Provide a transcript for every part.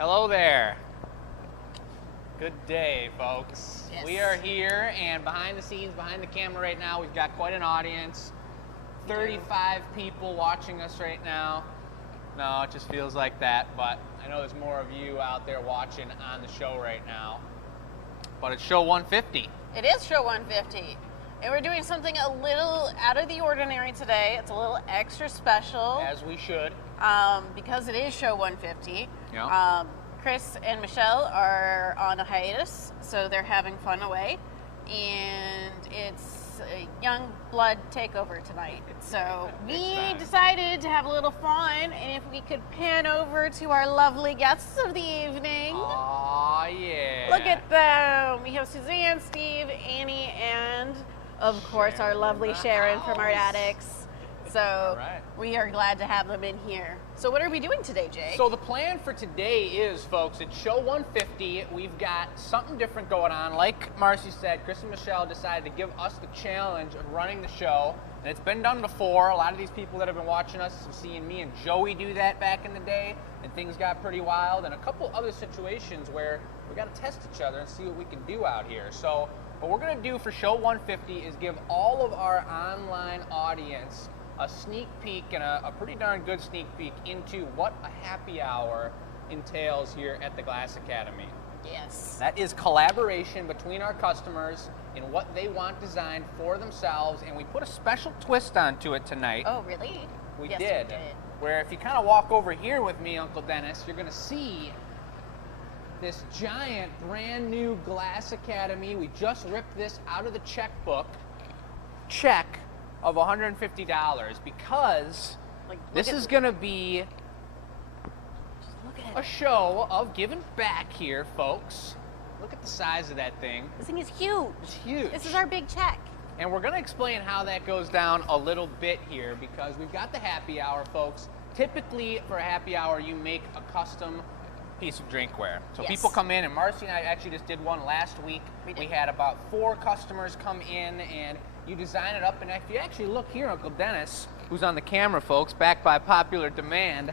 Hello there. Good day, folks. Yes. We are here, and behind the scenes, behind the camera right now, we've got quite an audience. 35 people watching us right now. No, it just feels like that, but I know there's more of you out there watching on the show right now. But it's show 150. It is show 150. And we're doing something a little out of the ordinary today. It's a little extra special. As we should. Because it is show 150. Yeah. Chris and Michelle are on a hiatus, so they're having fun away. And it's a young blood takeover tonight. So we decided to have a little fun, and if we could pan over to our lovely guests of the evening. Aw, yeah. Look at them. We have Suzanne, Steve, Annie, and of course our lovely Sharon from Art Addicts. So we are glad to have them in here. So what are we doing today, Jake? So the plan for today is, folks, it's show 150. We've got something different going on. Like Marcy said, Chris and Michelle decided to give us the challenge of running the show. And it's been done before. A lot of these people that have been watching us have seen me and Joey do that back in the day, and things got pretty wild. And a couple other situations where we got to test each other and see what we can do out here. So what we're going to do for show 150 is give all of our online audience a sneak peek, and a pretty darn good sneak peek into what a happy hour entails here at the Glass Academy. Yes. That is collaboration between our customers in what they want designed for themselves, and we put a special twist onto it tonight. Oh, really? We Yes, did. we did. Where if you kind of walk over here with me, Uncle Dennis, you're going to see this giant brand new Glass Academy. We just ripped this out of the checkbook. Check of $150 because this is going to be a show of giving back here, folks. Look at the size of that thing. This thing is huge. It's huge. This is our big check. And we're going to explain how that goes down a little bit here because we've got the happy hour, folks. Typically, for a happy hour, you make a custom piece of drinkware. So Yes. people come in, and Marcy and I actually just did one last week. We had about 4 customers come in, and you design it up. And if you actually look here, Uncle Dennis, who's on the camera, folks, back by popular demand,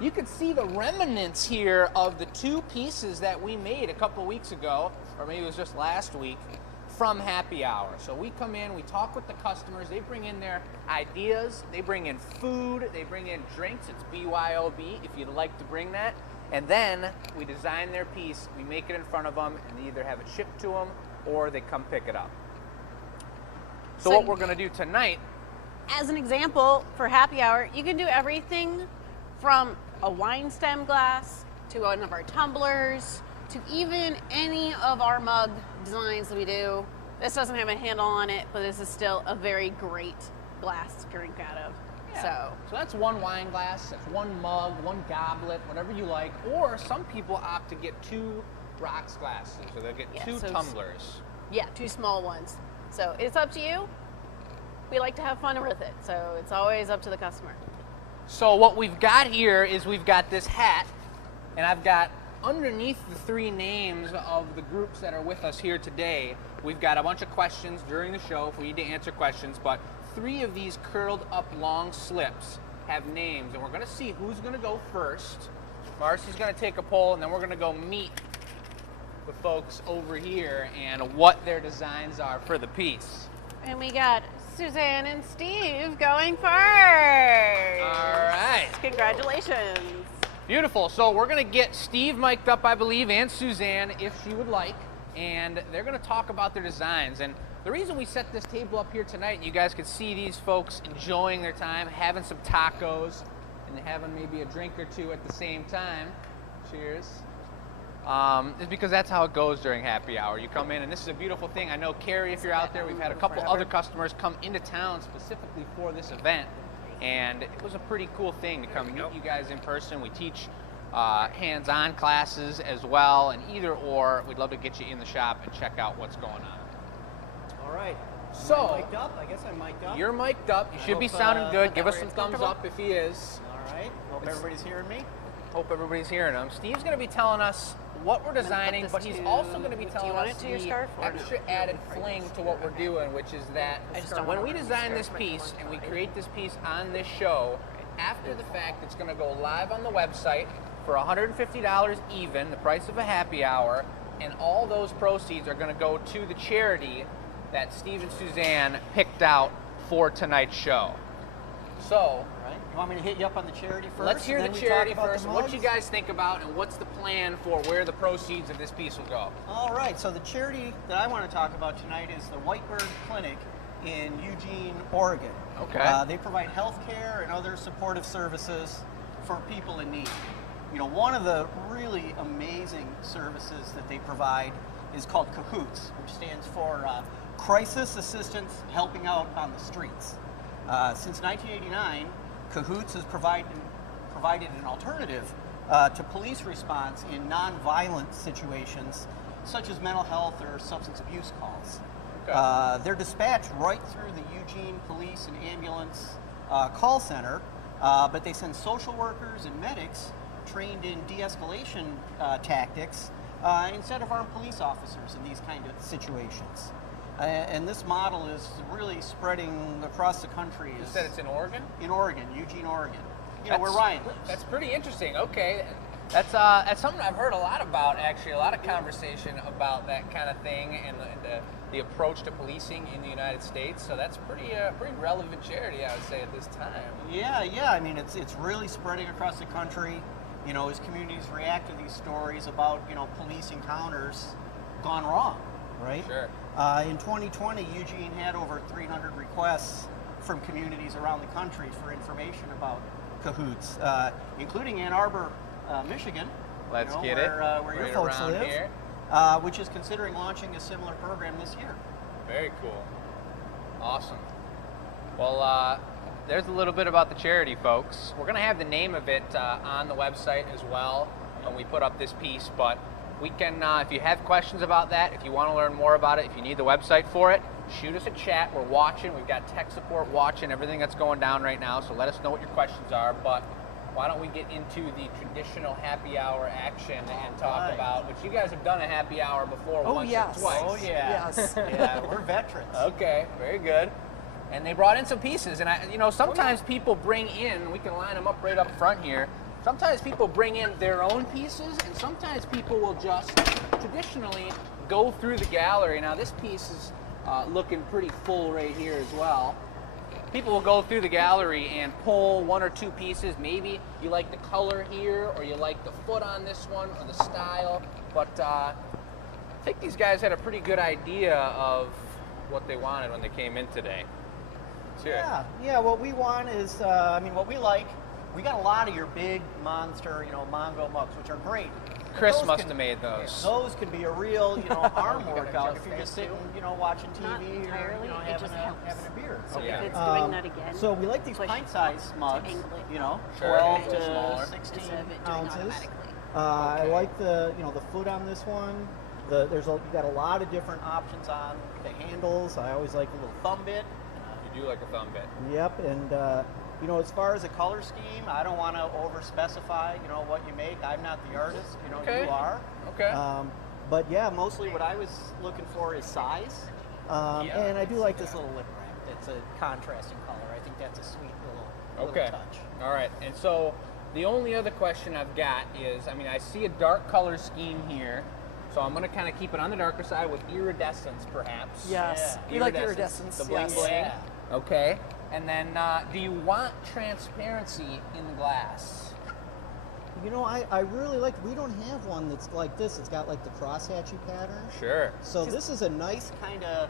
you can see the remnants here of the 2 pieces that we made a couple weeks ago, or maybe it was just last week, from happy hour. So we come in, we talk with the customers, they bring in their ideas, they bring in food, they bring in drinks, it's BYOB if you'd like to bring that, and then we design their piece, we make it in front of them, and they either have it shipped to them or they come pick it up. So what we're going to do tonight, as an example, for happy hour, you can do everything from a wine stem glass to one of our tumblers to even any of our mug designs that we do. This doesn't have a handle on it, but this is still a very great glass to drink out of. So that's 1 wine glass, that's 1 mug, 1 goblet, whatever you like. Or some people opt to get 2 rocks glasses, so they'll get 2 tumblers. Yeah, 2 small ones. So it's up to you. We like to have fun with it, so it's always up to the customer. So what we've got here is we've got this hat, and I've got underneath the 3 names of the groups that are with us here today, we've got a bunch of questions during the show if we need to answer questions, but 3 of these curled up long slips have names, and we're going to see who's going to go first. Marcy's going to take a poll, and then we're going to go meet the folks over here and what their designs are for the piece. And we got Suzanne and Steve going first. All right. Congratulations. Beautiful. So we're going to get Steve mic'd up, I believe, and Suzanne, if she would like, and they're going to talk about their designs. And the reason we set this table up here tonight, you guys could see these folks enjoying their time, having some tacos, and having maybe a drink or 2 at the same time. Cheers. Is because that's how it goes during happy hour. You come in, and this is a beautiful thing. I know, Carrie, if you're out there, we've had a couple other customers come into town specifically for this event, and it was a pretty cool thing to come meet you guys in person. We teach hands-on classes as well, and either or, we'd love to get you in the shop and check out what's going on. All right. So, am I mic'd up? I guess I'm mic'd up. You're mic'd up. You should be sounding good. Give us some thumbs up if he is. All right. Hope everybody's hearing me. Hope everybody's hearing him. Steve's going to be telling us what we're designing, but he's also going to be telling us the extra added fling to what we're doing, which is that when we design this piece and we create this piece on this show, after the fact, it's going to go live on the website for $150 even, the price of a happy hour, and all those proceeds are going to go to the charity that Steve and Suzanne picked out for tonight's show. So, All right. You want me to hit you up on the charity first? let's hear and the then we talk charity about first. the What you mugs? guys think about, and what's the plan for where the proceeds of this piece will go? All right. So the charity that I want to talk about tonight is the Whitebird Clinic in Eugene, Oregon. Okay. They provide health care and other supportive services for people in need. You know, one of the really amazing services that they provide is called CAHOOTS, which stands for Crisis Assistance Helping Out on the Streets. Since 1989, CAHOOTS has provided an alternative to police response in nonviolent situations, such as mental health or substance abuse calls. Okay. They're dispatched right through the Eugene Police and Ambulance call center, but they send social workers and medics trained in de-escalation tactics instead of armed police officers in these kind of situations. And this model is really spreading across the country. You said it's in Oregon? In Oregon, Eugene, Oregon. You know, where Ryan lives. That's pretty interesting. Okay. That's something I've heard a lot about, actually, a lot of conversation about that kind of thing and the approach to policing in the United States. So that's pretty relevant charity, I would say, at this time. Yeah. I mean, it's really spreading across the country. You know, as communities react to these stories about, you know, police encounters gone wrong, right? Sure. In 2020, Eugene had over 300 requests from communities around the country for information about CAHOOTS, including Ann Arbor, Michigan. Let's you know, get where, it. where your Right folks around live, here. which is considering launching a similar program this year. Very cool. Awesome. Well, there's a little bit about the charity, folks. We're going to have the name of it on the website as well when we put up this piece, but we can, if you have questions about that, if you want to learn more about it, if you need the website for it, shoot us a chat. We're watching. We've got tech support watching everything that's going down right now, so let us know what your questions are. But why don't we get into the traditional happy hour action and talk about, which you guys have done a happy hour before once or twice. Oh, yeah. Yes. Yeah, we're veterans. Okay, very good. And they brought in some pieces, and sometimes people bring in, we can line them up right up front here, sometimes people bring in their own pieces, and sometimes people will just traditionally go through the gallery. Now this piece is looking pretty full right here as well. People will go through the gallery and pull one or two pieces. Maybe you like the color here, or you like the foot on this one, or the style. But I think these guys had a pretty good idea of what they wanted when they came in today. Yeah. What we want is, what we like. We got a lot of your big monster, Mongo mugs, which are great. But Chris those must can- have made those. Those can be a real, arm workout if you're just sitting, watching Not TV entirely, or, it having just a helps. beer. So Yeah. if it's doing that again, So we like these push pint-sized to mugs, angle it. Sure. 12 A little smaller. to 16 instead of it doing ounces. automatically. I Okay. like the foot on this one. You got a lot of different options on the handles. I always like a little thumb bit. You do like a thumb bit. Yep, and as far as the color scheme, I don't want to over specify, what you make. I'm not the artist, Okay. you are. Okay. But yeah, mostly what I was looking for is size. Yeah. And I do like this little lip wrap. That's a contrasting color. I think that's a sweet little Okay. touch. All right. And so the only other question I've got is, I see a dark color scheme here, so I'm going to kind of keep it on the darker side with iridescence, perhaps. Yes. Yeah. We like iridescence. The bling Yes. bling. Yeah. Okay. And then, do you want transparency in the glass? I really like, we don't have one that's like this. It's got like the crosshatchy pattern. Sure. So this is a nice kind of,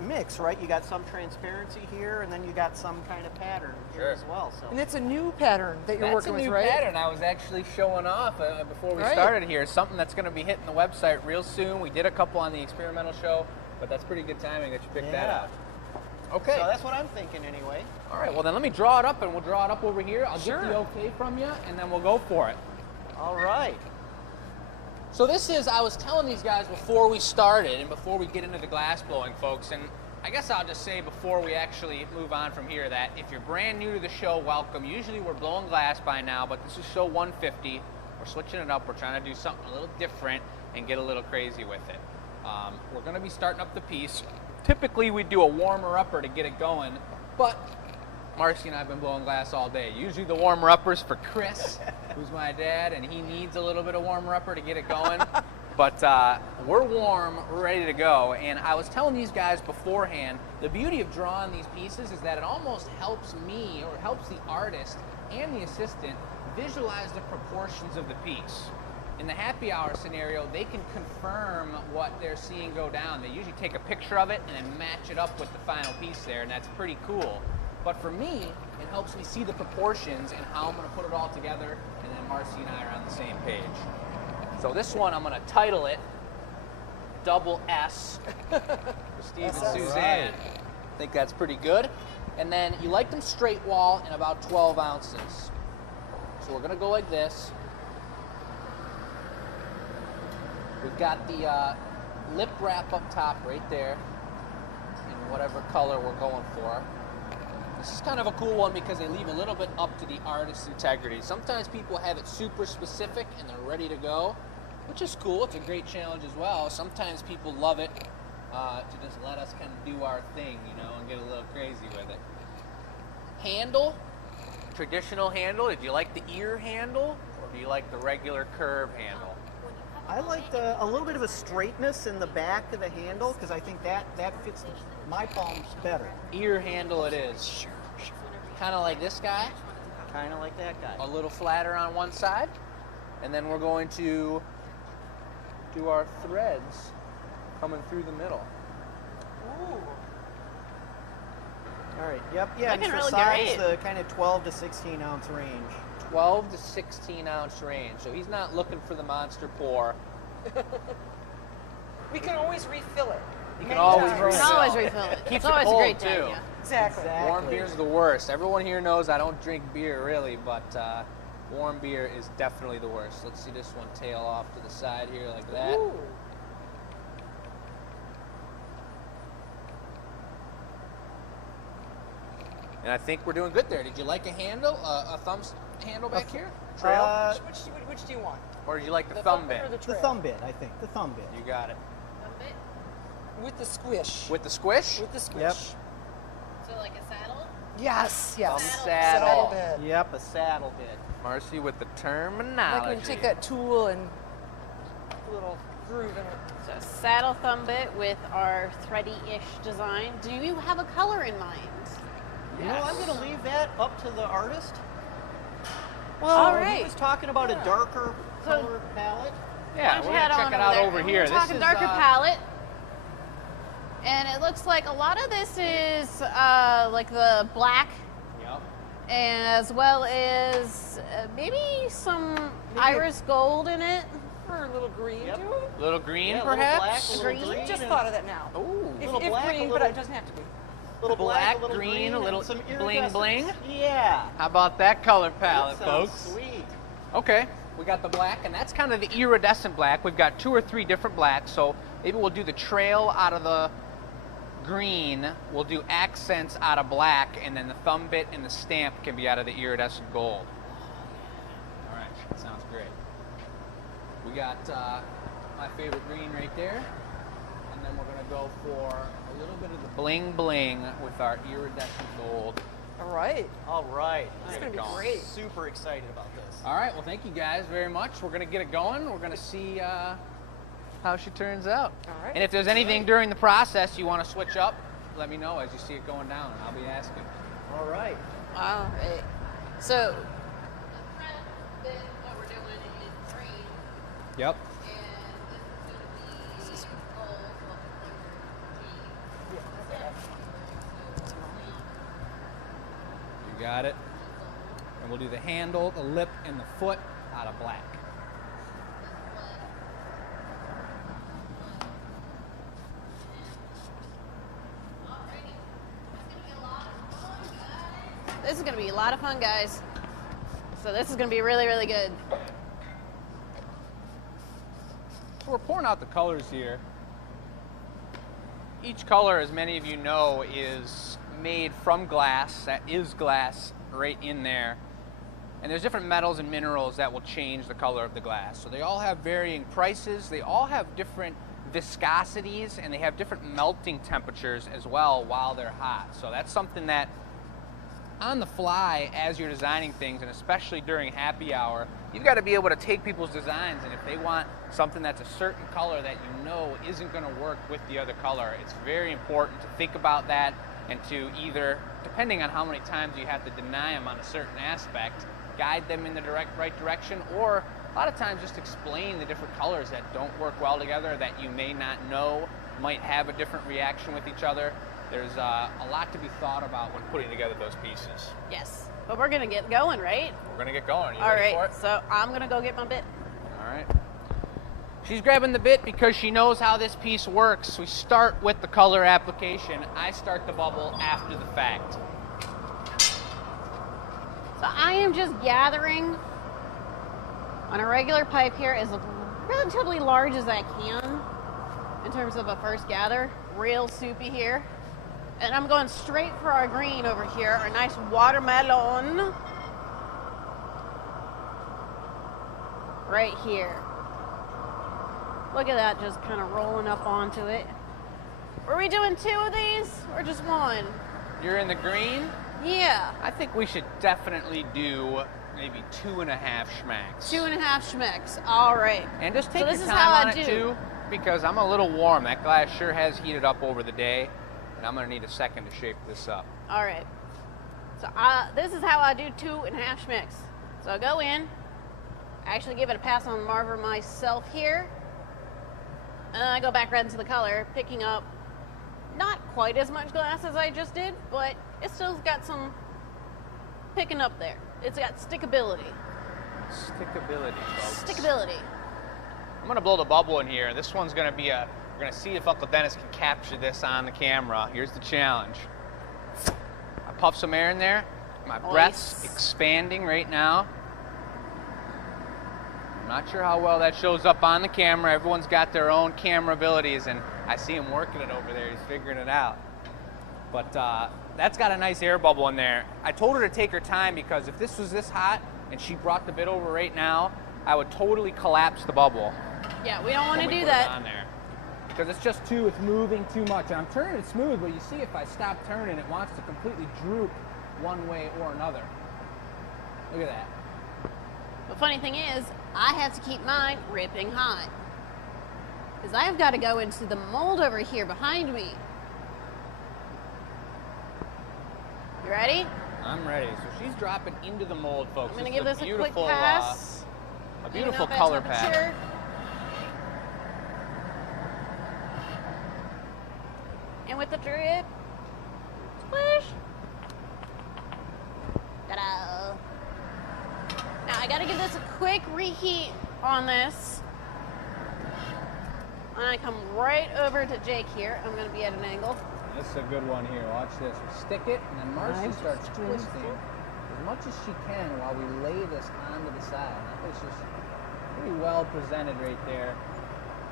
mix, right? You got some transparency here, and then you got some kind of pattern here Sure. as well. So And it's a new pattern that you're That's working a with, new right? pattern I was actually showing off before we Right. started here. Something that's going to be hitting the website real soon. We did a couple on the experimental show, but that's pretty good timing that you picked that Yeah. up. Okay. So that's what I'm thinking anyway. All right, well then let me draw it up, and we'll draw it up over here. I'll Sure. get the okay from you, and then we'll go for it. All right. So this is, I was telling these guys before we started and before we get into the glass blowing, folks, and I guess I'll just say before we actually move on from here that if you're brand new to the show, welcome. Usually we're blowing glass by now, but this is show 150. We're switching it up. We're trying to do something a little different and get a little crazy with it. We're going to be starting up the piece. Typically we do a warmer-upper to get it going, but Marcy and I have been blowing glass all day. Usually the warmer-uppers for Chris, who's my dad, and he needs a little bit of warmer-upper to get it going. But we're warm, we're ready to go. And I was telling these guys beforehand, the beauty of drawing these pieces is that it almost helps me, or helps the artist and the assistant, visualize the proportions of the piece. In the happy hour scenario, they can confirm what they're seeing go down. They usually take a picture of it and then match it up with the final piece there, and that's pretty cool. But for me, it helps me see the proportions and how I'm gonna put it all together, and then Marcy and I are on the same page. So this one, I'm gonna title it Double S for Steve and Suzanne. I think that's pretty good. And then you like them straight wall in about 12 ounces. So we're gonna go like this. We've got the lip wrap up top right there in whatever color we're going for. This is kind of a cool one because they leave a little bit up to the artist's integrity. Sometimes people have it super specific and they're ready to go, which is cool. It's a great challenge as well. Sometimes people love it to just let us kind of do our thing, you know, and get a little crazy with it. Handle, traditional handle. Did you like the ear handle or do you like the regular curve handle? I liked a little bit of a straightness in the back of the handle because I think that fits my palms better. Ear handle it is. Kind of like this guy. Kind of like that guy. A little flatter on one side. And then we're going to do our threads coming through the middle. Ooh. All right. Yep. Yeah. Looking And for really size, great. the kind of 12 to 16 ounce range. 12 to 16 ounce range. So he's not looking for the monster pour. We can always refill it. You can Many always times. You can refill. always refill it. Keeps It's it always a cold, great too. idea. Exactly. Warm beer's the worst. Everyone here knows I don't drink beer really, but warm beer is definitely the worst. Let's see this one tail off to the side here like that. Ooh. And I think we're doing good there. Did you like a handle, a thumb handle back here? Trail? Which do you want? Or did you like the thumb bit? or the The trail? thumb bit, I think. The thumb bit. You got it. With the squish. With the squish? With the squish. Yep. So like a saddle? Yes, yes. Saddle. bit. Yep, a saddle bit. Marcy with the Like terminology. when you take that tool and a little groove in it. So saddle thumb bit with our thready-ish design. Do you have a color in mind? You know, I'm going to leave that up to the artist. Well, So all He right. was talking about a darker color palette. Yeah, we're gonna check it out over here. We're talking This darker is, palette. And it looks like a lot of this is like the black, Yep. as well as maybe some iris gold in it. Or a little green Yep. to it. Little green, Yeah, a little perhaps? black, a little Green? green. Just and thought of that now. Ooh. If, little if black, a green, little- but it doesn't have to be. little black, a little green, a and little some bling, iridescent. bling. Yeah. How about that color palette, That sounds folks? Sweet. Okay, we got the black, and that's kind of the iridescent black. We've got 2 or 3 different blacks, so maybe we'll do the trail out of the green. We'll do accents out of black, and then the thumb bit and the stamp can be out of the iridescent gold. All right, that sounds great. We got my favorite green right there, and then we're gonna go for a little bit of the bling bling with our iridescent gold. All right. All right. It's Get going it to be going. great. Super excited about this. All right, well, thank you guys very much. We're going to get it going. We're going to see how she turns out. All right. And if there's anything during the process you want to switch up, let me know as you see it going down, and I'll be asking. All right. All right. So the thread bit, what we're doing is green, Yep. and this is going to be gold, You got it. And we'll do the handle, the lip, and the foot out of black. This is going to be a lot of fun, guys. So this is going to be really, really good. So we're pouring out the colors here. Each color, as many of you know, is made from glass. That is glass right in there. And there's different metals and minerals that will change the color of the glass. So they all have varying prices. They all have different viscosities, and they have different melting temperatures as well while they're hot. So that's something that on the fly, as you're designing things, and especially during happy hour, you've got to be able to take people's designs, and if they want something that's a certain color that you know isn't going to work with the other color, it's very important to think about that and to either, depending on how many times you have to deny them on a certain aspect, guide them in the right direction, or a lot of times just explain the different colors that don't work well together, that you may not know might have a different reaction with each other. There's a lot to be thought about when putting together those pieces. Yes, but we're gonna get going, right? We're gonna get going. You All ready right, for it? so I'm gonna go get my bit. All right. She's grabbing the bit because she knows how this piece works. We start with the color application. I start the bubble after the fact. So I am just gathering on a regular pipe here as relatively large as I can in terms of a first gather. Real soupy here. And I'm going straight for our green over here, our nice watermelon. Right here. Look at that, just kind of rolling up onto it. Were we doing 2 of these or just 1? You're in the green? Yeah. I think we should definitely do maybe 2.5 schmacks. 2.5 schmecks. All right. And just take So your this is how time I on it do. too, because I'm a little warm. That glass sure has heated up over the day, and I'm gonna need a second to shape this up. All right. So this is how I do 2.5 schmecks. So I go in, I actually give it a pass on the marver myself here, and then I go back right into the color, picking up not quite as much glass as I just did, but it still's got some picking up there. It's got stickability. Stickability, folks. Stickability. I'm gonna blow the bubble in here. This one's gonna be we're gonna see if Uncle Dennis can capture this on the camera. Here's the challenge. I puff some air in there. My breath's expanding right now. I'm not sure how well that shows up on the camera. Everyone's got their own camera abilities, and I see him working it over there. He's figuring it out. But that's got a nice air bubble in there. I told her to take her time because if this was this hot and she brought the bit over right now, I would totally collapse the bubble. Yeah, we don't want to when we do put it that. on there. Because it's moving too much. And I'm turning it smooth, but you see if I stop turning, it wants to completely droop one way or another. Look at that. The funny thing is, I have to keep mine ripping hot. Because I've got to go into the mold over here behind me. You ready? I'm ready. So she's dropping into the mold, folks. I'm going to This give is this a quick beautiful, pass. a beautiful Even up at color temperature. pattern. And with the drip, squish. Ta-da. Now I gotta give this a quick reheat on this. And I come right over to Jake here. I'm gonna be at an angle. This is a good one here. Watch this. We stick it, and then Marcy starts twisting as much as she can while we lay this onto the side. That was just pretty well presented right there.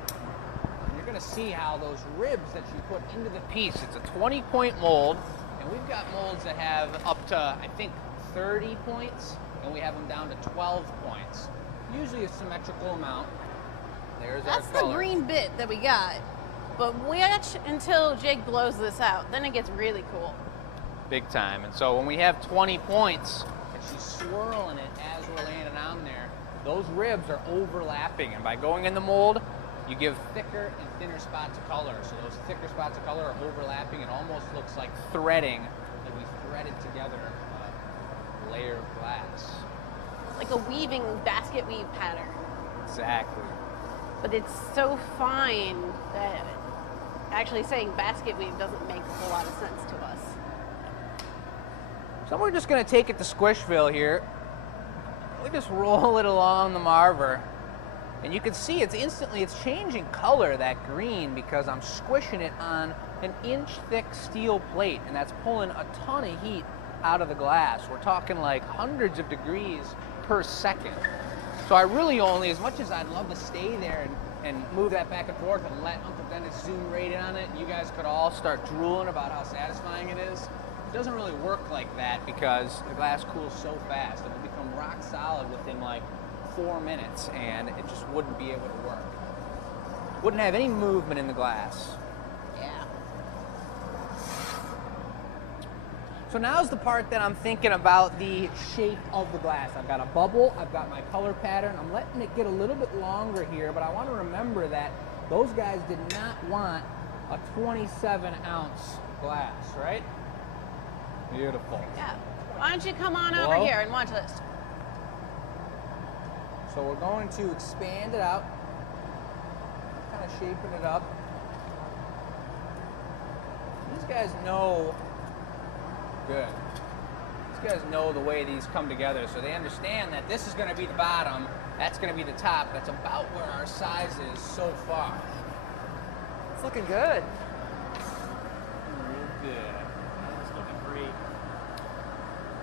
And you're going to see how those ribs that you put into the piece, it's a 20-point mold, and we've got molds that have up to, I think, 30 points, and we have them down to 12 points. Usually a symmetrical amount. There's That's our the color. green bit that we got. But watch until Jake blows this out. Then it gets really cool. Big time. And so when we have 20 points and she's swirling it as we're laying it on there, those ribs are overlapping. And by going in the mold, you give thicker and thinner spots of color. So those thicker spots of color are overlapping. It almost looks like threading, like we threaded together a layer of glass. Like a weaving basket weave pattern. Exactly. But it's so fine that actually saying basket weave doesn't make a whole lot of sense to us. So we're just going to take it to Squishville here. We just roll it along the marver. And you can see it's changing color, that green, because I'm squishing it on an inch-thick steel plate, and that's pulling a ton of heat out of the glass. We're talking like hundreds of degrees per second. So I really only, as much as I'd love to stay there and move that back and forth and let Uncle Dennis zoom right in on it, and you guys could all start drooling about how satisfying it is, it doesn't really work like that because the glass cools so fast. It will become rock solid within like 4 minutes, and it just wouldn't be able to work. Wouldn't have any movement in the glass. Yeah. So now's the part that I'm thinking about the shape of the glass. I've got a bubble, I've got my color pattern. I'm letting it get a little bit longer here, but I want to remember that those guys did not want a 27-ounce glass, right? Beautiful. Yeah. Why don't you come on over here and watch this? So we're going to expand it out, kind of shaping it up. These guys know, good. These guys know the way these come together, so they understand that this is going to be the bottom, that's going to be the top. That's about where our size is so far. It's looking good. Real good. It's looking great.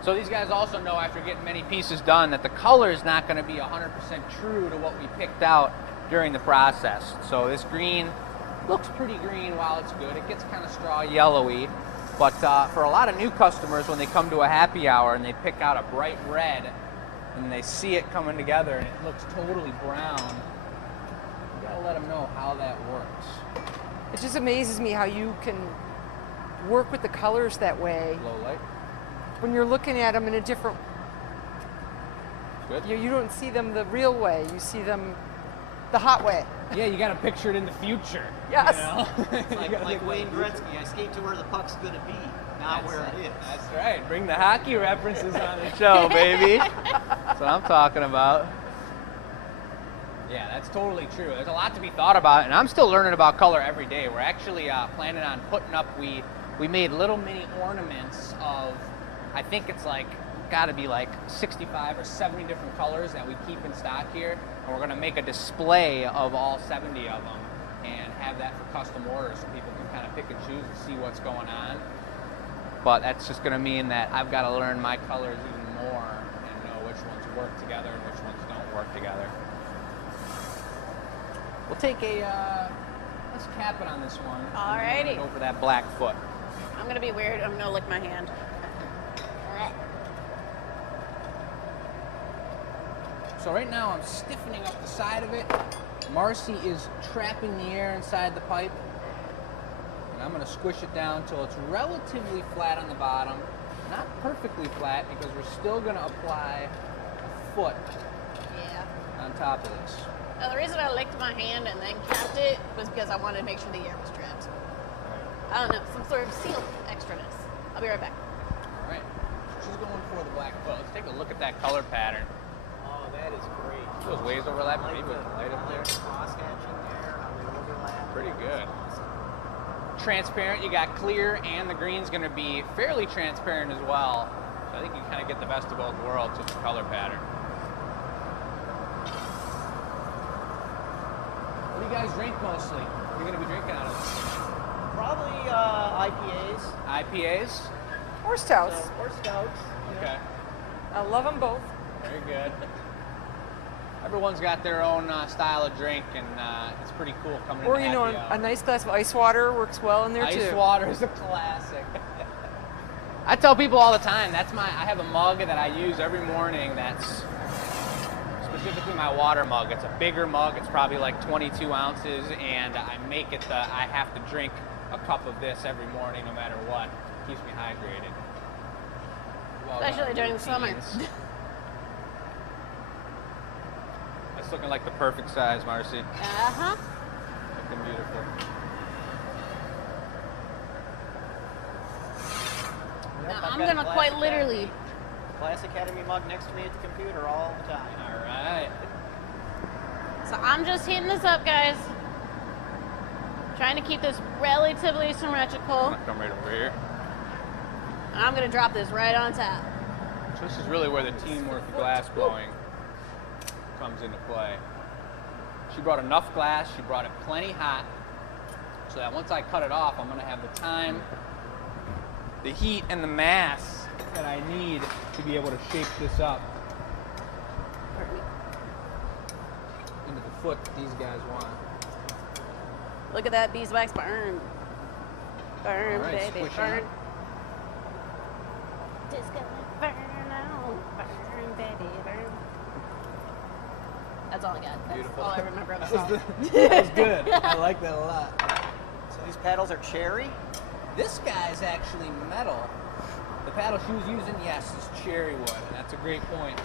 So these guys also know after getting many pieces done that the color is not going to be 100% true to what we picked out during the process. So this green looks pretty green while it's good. It gets kind of straw yellowy. But for a lot of new customers, when they come to a happy hour and they pick out a bright red and they see it coming together and it looks totally brown, you gotta let them know how that works. It just amazes me how you can work with the colors that way Low light. when you're looking at them in a different. Good. You don't see them the real way. You see them the hot way. Yeah, you gotta picture it in the future. Yes. You know? It's like Wayne Gretzky, I skate to where the puck's going to be, not where it is. That's right. Bring the hockey references on the show, baby. That's what I'm talking about. Yeah, that's totally true. There's a lot to be thought about, and I'm still learning about color every day. We're actually planning on putting up, we made little mini ornaments of, I think it's like, gotta be like 65 or 70 different colors that we keep in stock here. And we're gonna make a display of all 70 of them and have that for custom orders so people can kind of pick and choose and see what's going on. But that's just gonna mean that I've gotta learn my colors even more and know which ones work together and which ones don't work together. We'll take let's cap it on this one. Alrighty. Go for that black foot. I'm gonna be weird. I'm gonna lick my hand. So right now I'm stiffening up the side of it. Marcy is trapping the air inside the pipe. And I'm gonna squish it down until it's relatively flat on the bottom. Not perfectly flat because we're still gonna apply a foot Yeah. on top of this. Now, the reason I licked my hand and then capped it was because I wanted to make sure the air was trapped. I don't know, some sort of seal extraness. I'll be right back. All right, she's going for the black foot. Let's take a look at that color pattern. Oh, that is great. Those waves overlapping, I like maybe with the light up there. cross-hatching there, how they overlap. Pretty good. Awesome. Transparent, you got clear, and the green's gonna be fairly transparent as well. So I think you kind of get the best of both worlds with the color pattern. What do you guys drink mostly? What are you gonna be drinking out of this? Probably IPAs. IPAs? Or stouts. Or stouts. Okay, I love them both. very good. Everyone's got their own style of drink, and it's pretty cool coming Or into you know, happy hour. a nice glass of ice water works well in there too. Ice water is a classic. I tell people all the time, I have a mug that I use every morning that's specifically my water mug. It's a bigger mug, it's probably like 22 ounces, and I make it I have to drink a cup of this every morning no matter what. Keeps me hydrated. Especially during the summer. Routines. That's looking like the perfect size, Marcy. Uh-huh. Looking beautiful. Now, I've I'm got gonna Glass quite Academy- literally. Glass Academy mug next to me at the computer all the time. All right. So I'm just heating this up, guys. Trying to keep this relatively I'm symmetrical. gonna come right over here. And I'm gonna drop this right on top. So this is really where the teamwork of glass blowing comes into play. She brought enough glass, she brought it plenty hot, so that once I cut it off, I'm gonna have the time, the heat, and the mass that I need to be able to shape this up into the foot that these guys want. Look at that beeswax burn. Burn, All right, baby, squish burn. it. Just gonna burn out. Burn, baby, burn. That's all I got. That's Beautiful. all I remember of the That song. was good. I like that a lot. So these paddles are cherry. This guy's actually metal, but the paddle she was using, yes, is cherry wood. And that's a great point.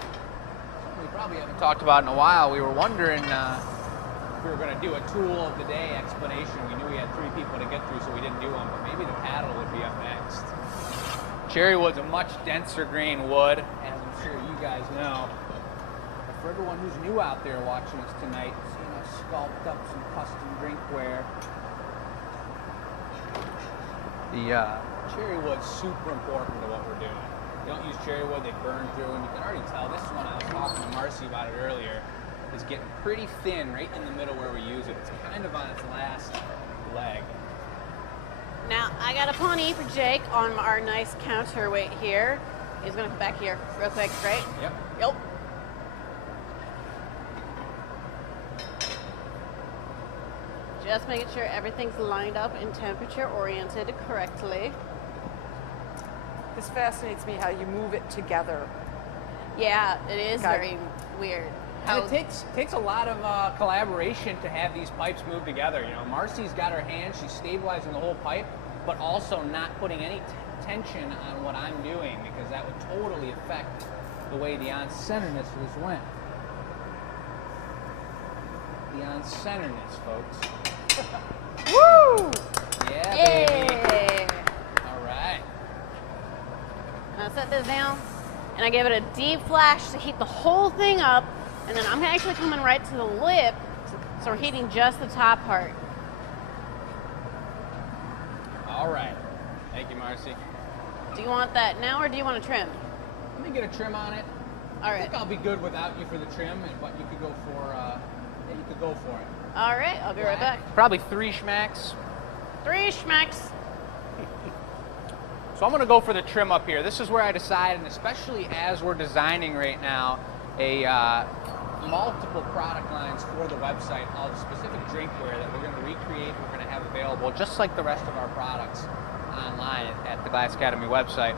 Something we probably haven't talked about in a while. We were wondering if we were going to do a tool of the day explanation. We knew we had 3 people to get through, so we didn't do one, but maybe the paddle would be up next. Cherry wood's a much denser grain wood, as I'm sure you guys know. But for everyone who's new out there watching us tonight, seeing us sculpt up some custom drinkware, the cherry wood's super important to what we're doing. You don't use cherry wood, they burn through, and you can already tell this one, I was talking to Marcy about it earlier, is getting pretty thin right in the middle where we use it. It's kind of on its last leg. Now, I got a pony for Jake on our nice counterweight here. He's gonna come back here real quick, right? Yep. Yep. Just making sure everything's lined up and temperature oriented correctly. This fascinates me how you move it together. Yeah, it is Okay. very weird. And it takes a lot of collaboration to have these pipes move together. You know, Marcy's got her hand, she's stabilizing the whole pipe, but also not putting any tension on what I'm doing, because that would totally affect the way the on-centerness of this went. The on-centerness, folks. Woo! Yeah, baby. Yay! All right. Now set this down, and I give it a deep flash to heat the whole thing up, and then I'm actually coming right to the lip, so we're heating just the top part. All right. Thank you, Marcy. Do you want that now, or do you want to trim? Let me get a trim on it. All I right. think I'll be good without you for the trim, but you could go for you could go for it. All right, I'll be right back. Probably 3 schmacks. 3 schmacks. So I'm going to go for the trim up here. This is where I decide, and especially as we're designing right now, multiple product lines for the website of specific drinkware that we're going to recreate, we're going to have available, just like the rest of our products online at the Glass Academy website.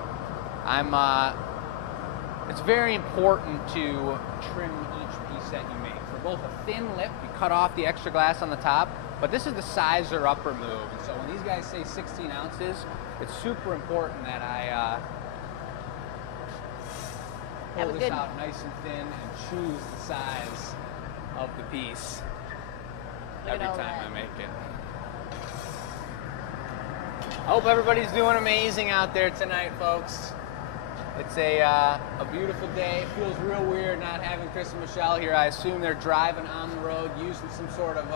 It's very important to trim each piece that you make. For both a thin lip, you cut off the extra glass on the top, but this is the size or upper move. And so when these guys say 16 ounces, it's super important that I pull this out nice and thin and choose the size of the piece every time I make it. I hope everybody's doing amazing out there tonight, folks. It's a beautiful day. It feels real weird not having Chris and Michelle here. I assume they're driving on the road using some sort of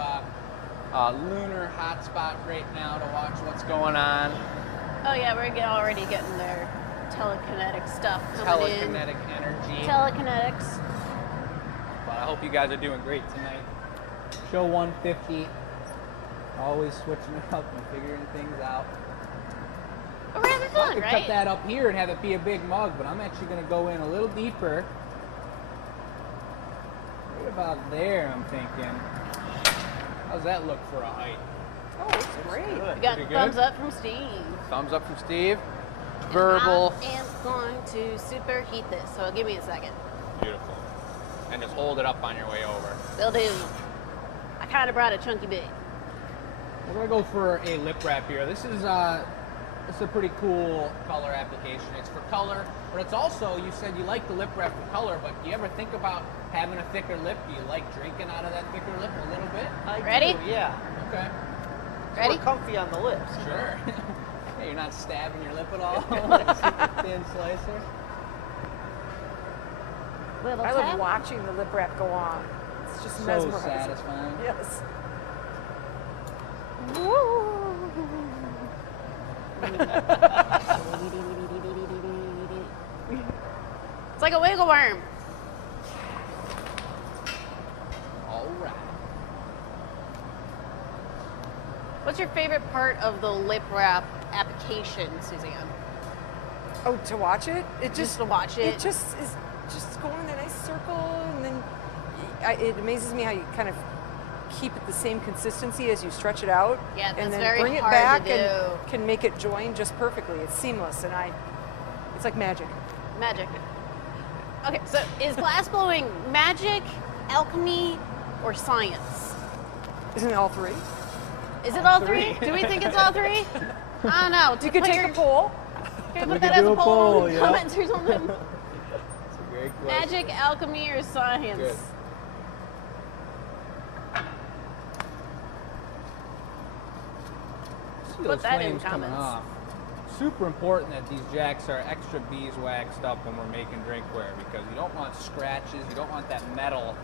lunar hotspot right now to watch what's going on. Oh yeah, we're already getting their telekinetic stuff coming in. Telekinetic energy. Telekinetics. But I hope you guys are doing great tonight. Show 150. Always switching it up and figuring things out. We're having I fun, could right? cut that up here and have it be a big mug, but I'm actually going to go in a little deeper. Right about there, I'm thinking. How's that look for a height? Oh, it's great. We got Pretty good. thumbs up from Steve. Thumbs up from Steve. Verbal. I am going to superheat this, so give me a second. Beautiful. And just hold it up on your way over. Will do. I kind of brought a chunky bit. We're going to go for a lip wrap here. This is a pretty cool color application. It's for color, but it's also, you said you like the lip wrap for color, but do you ever think about having a thicker lip? Do you like drinking out of that thicker lip a little bit? Ready? Yeah. Okay. Ready? More comfy on the lips. Sure. Hey, you're not stabbing your lip at all? Super thin slicer. Little I love tap. watching the lip wrap go on. It's just So mesmerizing. satisfying. Yes. It's like a wiggle worm. All right. What's your favorite part of the lip wrap application, Suzanne? Oh, to watch it? Just to watch it? It just is just going in a nice circle, and then it amazes me how you kind of keep it the same consistency as you stretch it out. Yeah, and that's then very bring it hard back to and do. can make it join just perfectly. It's seamless, and it's like magic. Magic. Okay, so is glass blowing magic, alchemy, or science? Isn't it all three? Is it all three? Do we think it's all three? I don't know. You could take a poll. Can We we put that could as do a a poll poll, in the yeah. comments or something? It's a great question. Magic, alchemy, or science? Good. See Put those that in flames coming comments. off. Super important that these jacks are extra beeswaxed up when we're making drinkware, because you don't want scratches, you don't want that metal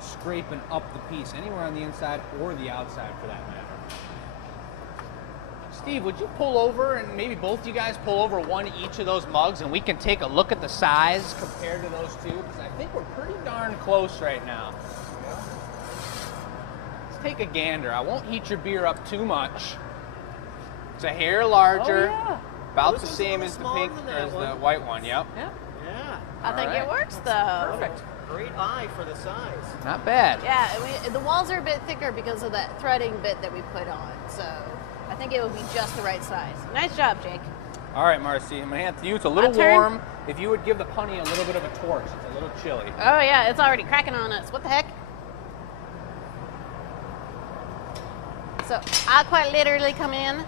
scraping up the piece anywhere on the inside or the outside for that matter. Steve, would you pull over and maybe both you guys pull over one each of those mugs and we can take a look at the size compared to those two? Because I think we're pretty darn close right now. Let's take a gander. I won't heat your beer up too much. It's a hair larger, Oh, yeah. about This the one's a same little as the smaller pink than or that as the one. white one. Yep. Yeah. I think Alright. it works though. Perfect. Great eye for the size. Not bad. Yeah, the walls are a bit thicker because of that threading bit that we put on, so I think it would be just the right size. Nice job, Jake. All right, Marcy, I'm gonna hand it to you. It's a little turn? warm. If you would give the punny a little bit of a torch, it's a little chilly. Oh yeah, it's already cracking on us. What the heck? So I quite literally come in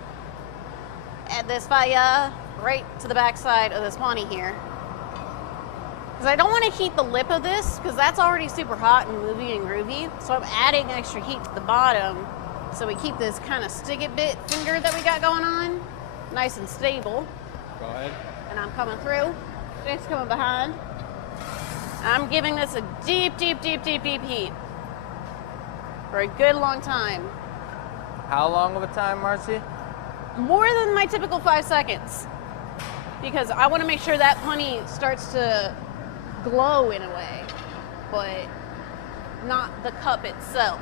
at this fire right to the backside of this pony here. Because I don't want to heat the lip of this because that's already super hot and moving and groovy. So I'm adding extra heat to the bottom so we keep this kind of stick-it bit finger that we got going on nice and stable. Go ahead. And I'm coming through. Jake's coming behind. I'm giving this a deep, deep, deep, deep, deep heat for a good long time. How long of a time, Marcy? More than my typical 5 seconds. Because I want to make sure that honey starts to glow in a way, but not the cup itself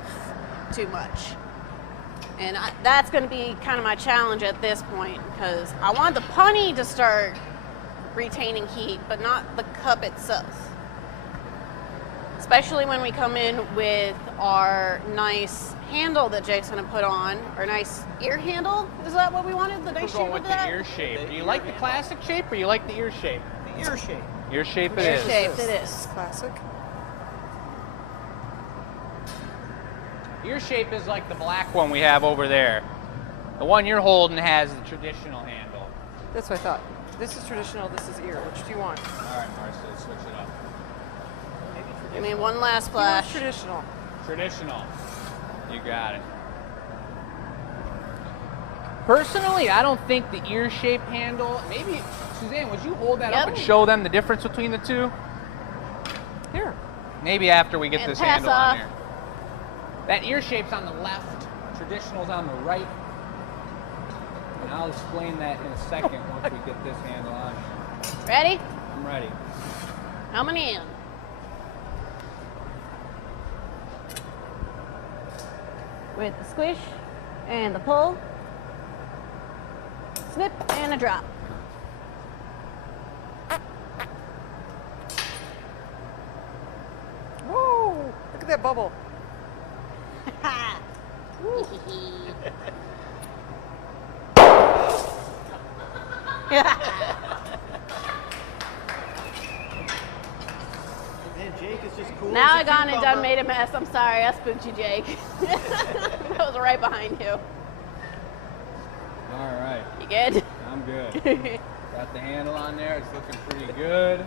too much. And that's going to be kind of my challenge at this point, because I want the punny to start retaining heat, but not the cup itself. Especially when we come in with our nice handle that Jake's going to put on, our nice ear handle. Is that what we wanted? The We're nice going shape with of the that? ear shape. The Do you ear like the handle. classic shape or you like the ear shape? The ear shape. Ear shape it Ear is. shaped it is. Classic. Ear shape is like the black one we have over there. The one you're holding has the traditional handle. That's what I thought. This is traditional, this is ear. Which do you want? All right, Marcy, let's switch it up. I mean, one last You want flash. traditional. Traditional. You got it. Personally, I don't think the ear shape handle, maybe, Suzanne, would you hold that up Yep. and show them the difference between the two? Here. Maybe after we get And this pass handle on off. here. That ear shape's on the left, traditional's on the right. And I'll explain that in a second once we get this handle on here. Ready? I'm ready. Coming in. With the squish and the pull. Snip and a drop. Whoa! Look at that bubble. Man, Jake is just cool. Now I as a gone and done cucumber. made a mess. I'm sorry, I spooked you, Jake. I was right behind you. All right, You good? I'm good. Got the handle on there, it's looking pretty good.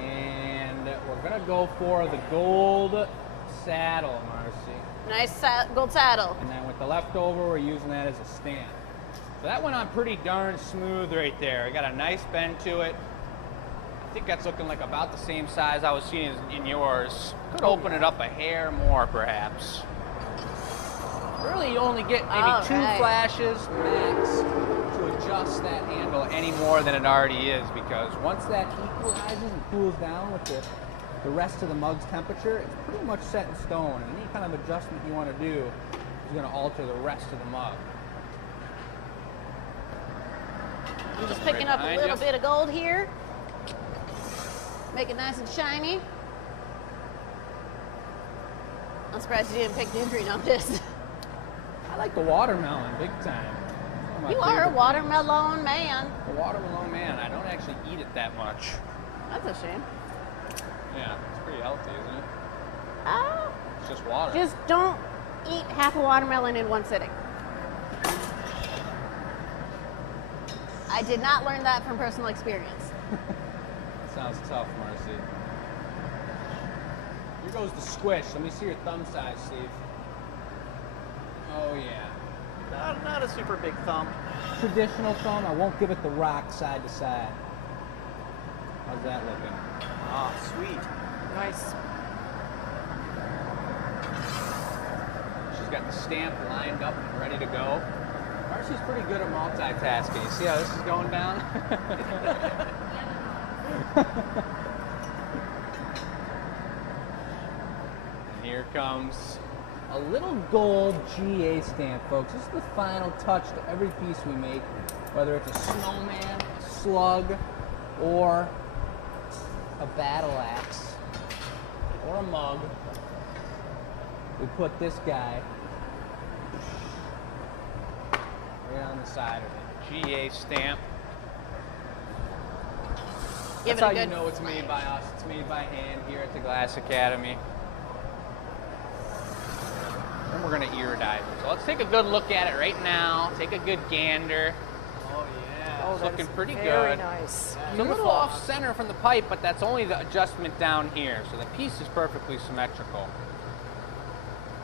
And we're gonna go for the gold saddle, Marcy. Nice gold saddle. And then with the leftover, we're using that as a stand. So that went on pretty darn smooth right there. I got a nice bend to it. I think that's looking like about the same size I was seeing in yours. Could open it up a hair more, perhaps. Really, you only get maybe All 2 right. flashes max to adjust that handle any more than it already is, because once that equalizes and cools down with the rest of the mug's temperature, it's pretty much set in stone. And any kind of adjustment you want to do is going to alter the rest of the mug. I'm just picking up a behind little you. bit of gold here. Make it nice and shiny. I'm surprised you didn't pick Dendrine on this. I like the watermelon big time. It's one of my You are a favorite watermelon man. things. The watermelon man. I don't actually eat it that much. That's a shame. Yeah, it's pretty healthy, isn't it? Ah, It's just water. just don't eat half a watermelon in one sitting. I did not learn that from personal experience. Sounds tough, Marcy. Here goes the squish. Let me see your thumb size, Steve. Oh, yeah. Not a super big thumb. Traditional thumb. I won't give it the rock side to side. How's that looking? Oh, sweet. Nice. She's got the stamp lined up and ready to go. Marcy's pretty good at multitasking. You see how this is going down? And here comes a little gold GA stamp, folks. This is the final touch to every piece we make, whether it's a snowman, a slug, or a battle axe, or a mug. We put this guy right on the side of it. GA stamp. Give That's it a how good you know it's made by us. It's made by hand here at the Glass Academy. And we're gonna iridise it. So let's take a good look at it right now. Take a good gander. Oh, yeah. Oh, It's that looking is pretty very good. nice. It's a little off center from the pipe, but that's only the adjustment down here. So the piece is perfectly symmetrical.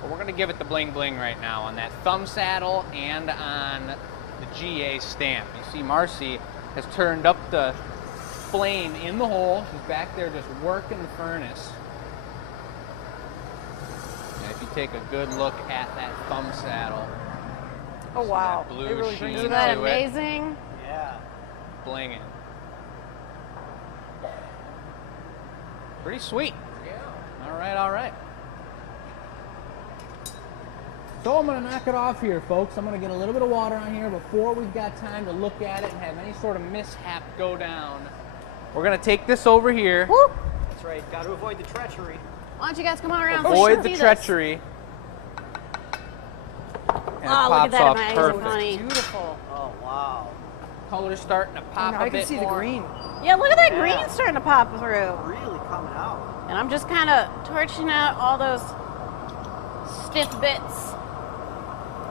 But we're gonna give it the bling bling right now on that thumb saddle and on the GA stamp. You see Marcy has turned up the flame in the hole. She's back there just working the furnace. And if you take a good look at that thumb saddle, Oh, see wow. that blue It really sheen brings Isn't it that out. to it. amazing? Yeah. Blinging. Pretty sweet. Yeah. All right, all right. So I'm going to knock it off here, folks. I'm going to get a little bit of water on here before we've got time to look at it and have any sort of mishap go down. We're going to take this over here. Woo! That's right. Got to avoid the treachery. Why don't you guys come on around? Avoid so the you can see treachery. And it Oh, look at pops that off amazing perfect. honey. Beautiful. Oh, wow. Color's starting to pop Now a I can bit see the more. green. This. Yeah, look at that Yeah. green starting to pop through. Really coming out. And I'm just kind of torching out all those stiff bits.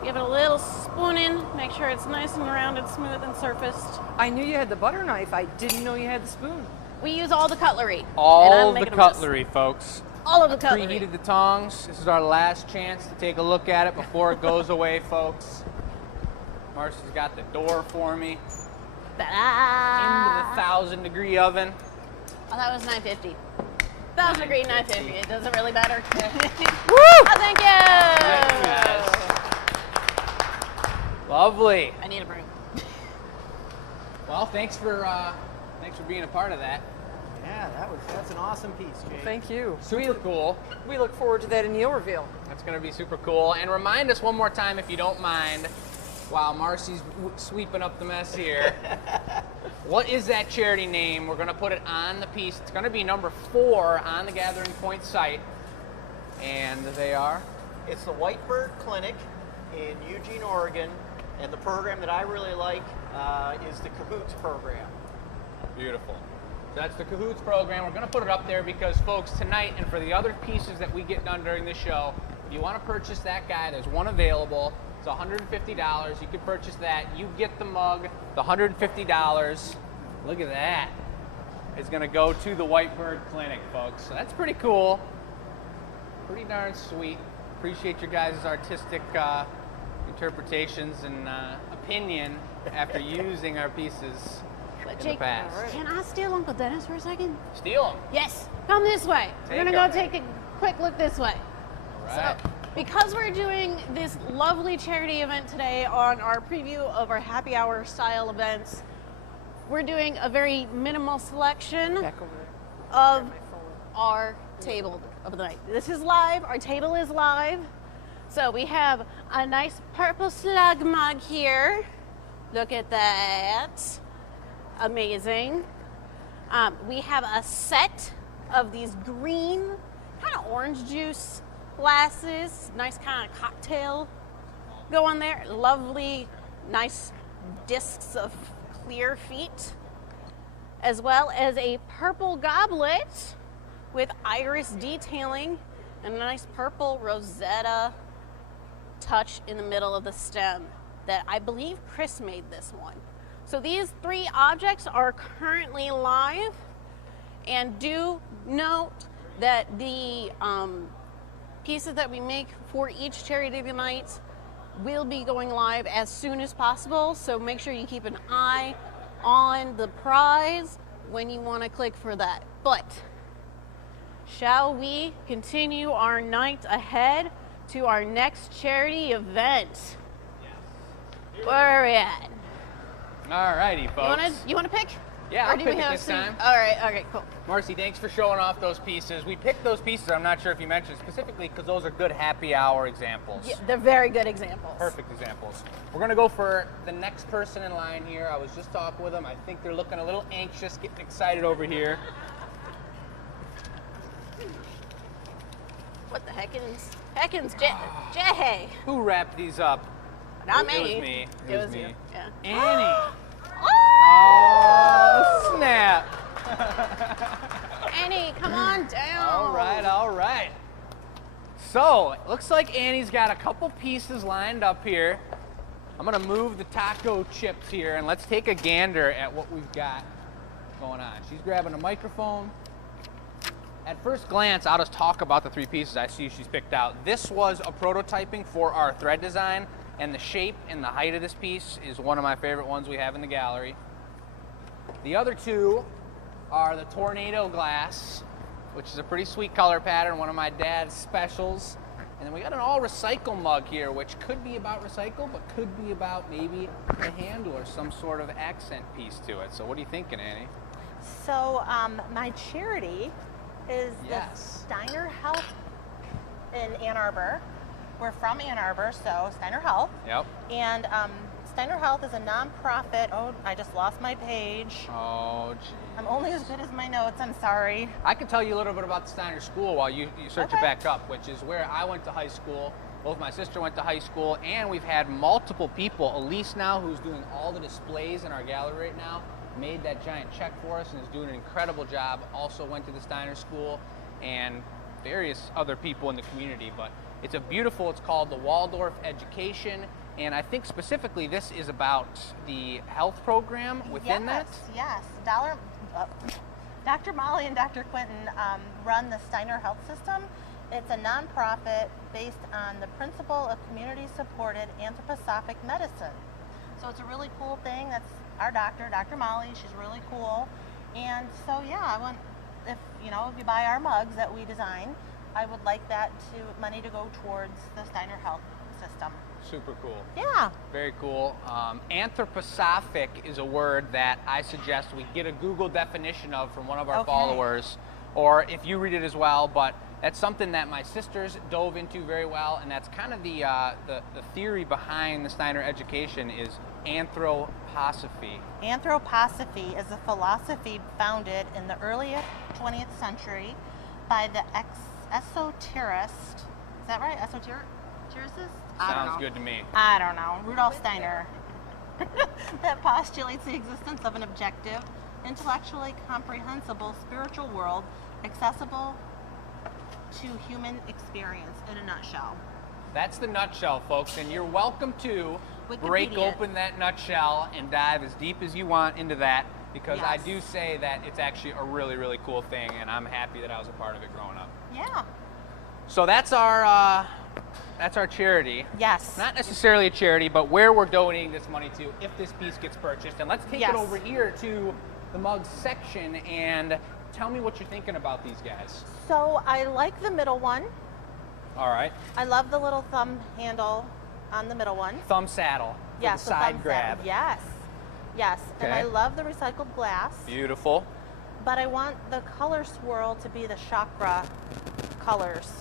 Give it a little spoon in, make sure it's nice and rounded, smooth, and surfaced. I knew you had the butter knife. I didn't know you had the spoon. We use all the cutlery. and I'm All the making a mess. cutlery, folks. All of the cutlery. Preheated the tongs. This is our last chance to take a look at it before it goes away, folks. Marcy's got the door for me. Ta-da! Into the 1,000-degree oven. Oh, that was 950. 1,000 degree 950. It doesn't really matter. Woo! Oh, thank you. Yes. Lovely. I need a broom. Well, thanks for being a part of that. Yeah, that's an awesome piece, Jake. Thank you. Super cool. We look forward to that Annealer Reveal. That's going to be super cool. And remind us one more time, if you don't mind, while Marcy's sweeping up the mess here. What is that charity name? We're going to put it on the piece. It's going to be number 4 on the Gathering Point site. And they are? It's the Whitebird Clinic in Eugene, Oregon. And the program that I really like is the Cahoots program. Beautiful. So that's the Cahoots program. We're going to put it up there because, folks, tonight and for the other pieces that we get done during the show, if you want to purchase that guy, there's one available. It's $150. You can purchase that. You get the mug, the $150. Look at that. It's going to go to the Whitebird Clinic, folks. So that's pretty cool. Pretty darn sweet. Appreciate your guys' artistic interpretations and opinion after using our pieces But in the Jake, past. can I steal Uncle Dennis for a second? Steal them. Yes. Come this way. We're Take going to go 'em. take a quick look this way. All right. So, because we're doing this lovely charity event today on our preview of our happy hour style events, we're doing a very minimal selection Back over there. of My phone. our table of the night. This is live. Our table is live. So we have a nice purple slug mug here. Look at that. Amazing. We have a set of these green, kind of orange juice glasses. Nice kind of cocktail going there. Lovely, nice discs of clear feet. As well as a purple goblet with iris detailing and a nice purple rosetta touch in the middle of the stem that I believe Chris made this one. So these 3 objects are currently live, and do note that the pieces that we make for each charity night will be going live as soon as possible. So make sure you keep an eye on the prize when you want to click for that. But shall we continue our night ahead to our next charity event? Yes. Where are we at? All righty, folks. You wanna pick? Yeah, Or I'll do pick we it have this some? time. All right, okay, cool. Marcy, thanks for showing off those pieces. We picked those pieces, I'm not sure if you mentioned specifically, because those are good happy hour examples. Yeah, they're very good examples. Perfect examples. We're gonna go for the next person in line here. I was just talking with them. I think they're looking a little anxious, getting excited over here. What the heckins, Jay? Who wrapped these up? Not It me. was me. It was me. you. Yeah. Annie. Oh! Oh, snap. Annie, come on down. All right, all right. So, it looks like Annie's got a couple pieces lined up here. I'm gonna move the taco chips here and let's take a gander at what we've got going on. She's grabbing a microphone. At first glance, I'll just talk about the 3 pieces I see she's picked out. This was a prototyping for our thread design, and the shape and the height of this piece is one of my favorite ones we have in the gallery. The other 2 are the tornado glass, which is a pretty sweet color pattern, one of my dad's specials. And then we got an all recycle mug here, which could be about recycle, but could be about maybe a handle or some sort of accent piece to it. So what are you thinking, Annie? So my charity is Yes. the Steiner Health in Ann Arbor. We're from Ann Arbor, so Steiner Health. Yep. And Steiner Health is a nonprofit. Oh, I just lost my page. Oh, gee. I'm only as good as my notes. I'm sorry. I can tell you a little bit about the Steiner School while you search it Okay. back up, which is where I went to high school. Both my sister went to high school, and we've had multiple people. Elise now, who's doing all the displays in our gallery right now, made that giant check for us and is doing an incredible job. Also went to the Steiner School, and various other people in the community. But it's it's called the Waldorf Education, and I think specifically this is about the health program within that. Yes. Dr. Molly and Dr. Quinton run the Steiner Health System. It's a nonprofit based on the principle of community-supported anthroposophic medicine. So it's a really cool thing. That's our doctor, Dr. Molly. She's really cool. And so yeah, I want, if you buy our mugs that we design, I would like that money to go towards the Steiner Health System. Super cool. Yeah. Very cool. Anthroposophic is a word that I suggest we get a Google definition of from one of our Okay. followers, or if you read it as well. But that's something that my sisters dove into very well, and that's kind of the theory behind the Steiner education is anthroposophy. Anthroposophy is a philosophy founded in the early 20th century by the esoterist. Is that right? Esotericist? Sounds good to me. I don't know. Rudolf Steiner. That postulates the existence of an objective, intellectually comprehensible spiritual world accessible to human experience in a nutshell. That's the nutshell, folks, and you're welcome to break Wikipedia. open that nutshell and dive as deep as you want into that, because I Yes. do say that it's actually a really, really cool thing, and I'm happy that I was a part of it growing up. Yeah. So that's our charity. Yes. Not necessarily a charity, but where we're donating this money to if this piece gets purchased. And let's take Yes. it over here to the mugs section and tell me what you're thinking about these guys. So I like the middle one. All right. I love the little thumb handle on the middle one. Thumb saddle. For Yes, the the side thumb grab. saddle. Yes. Yes. And Okay. I love the recycled glass. Beautiful. But I want the color swirl to be the chakra colors.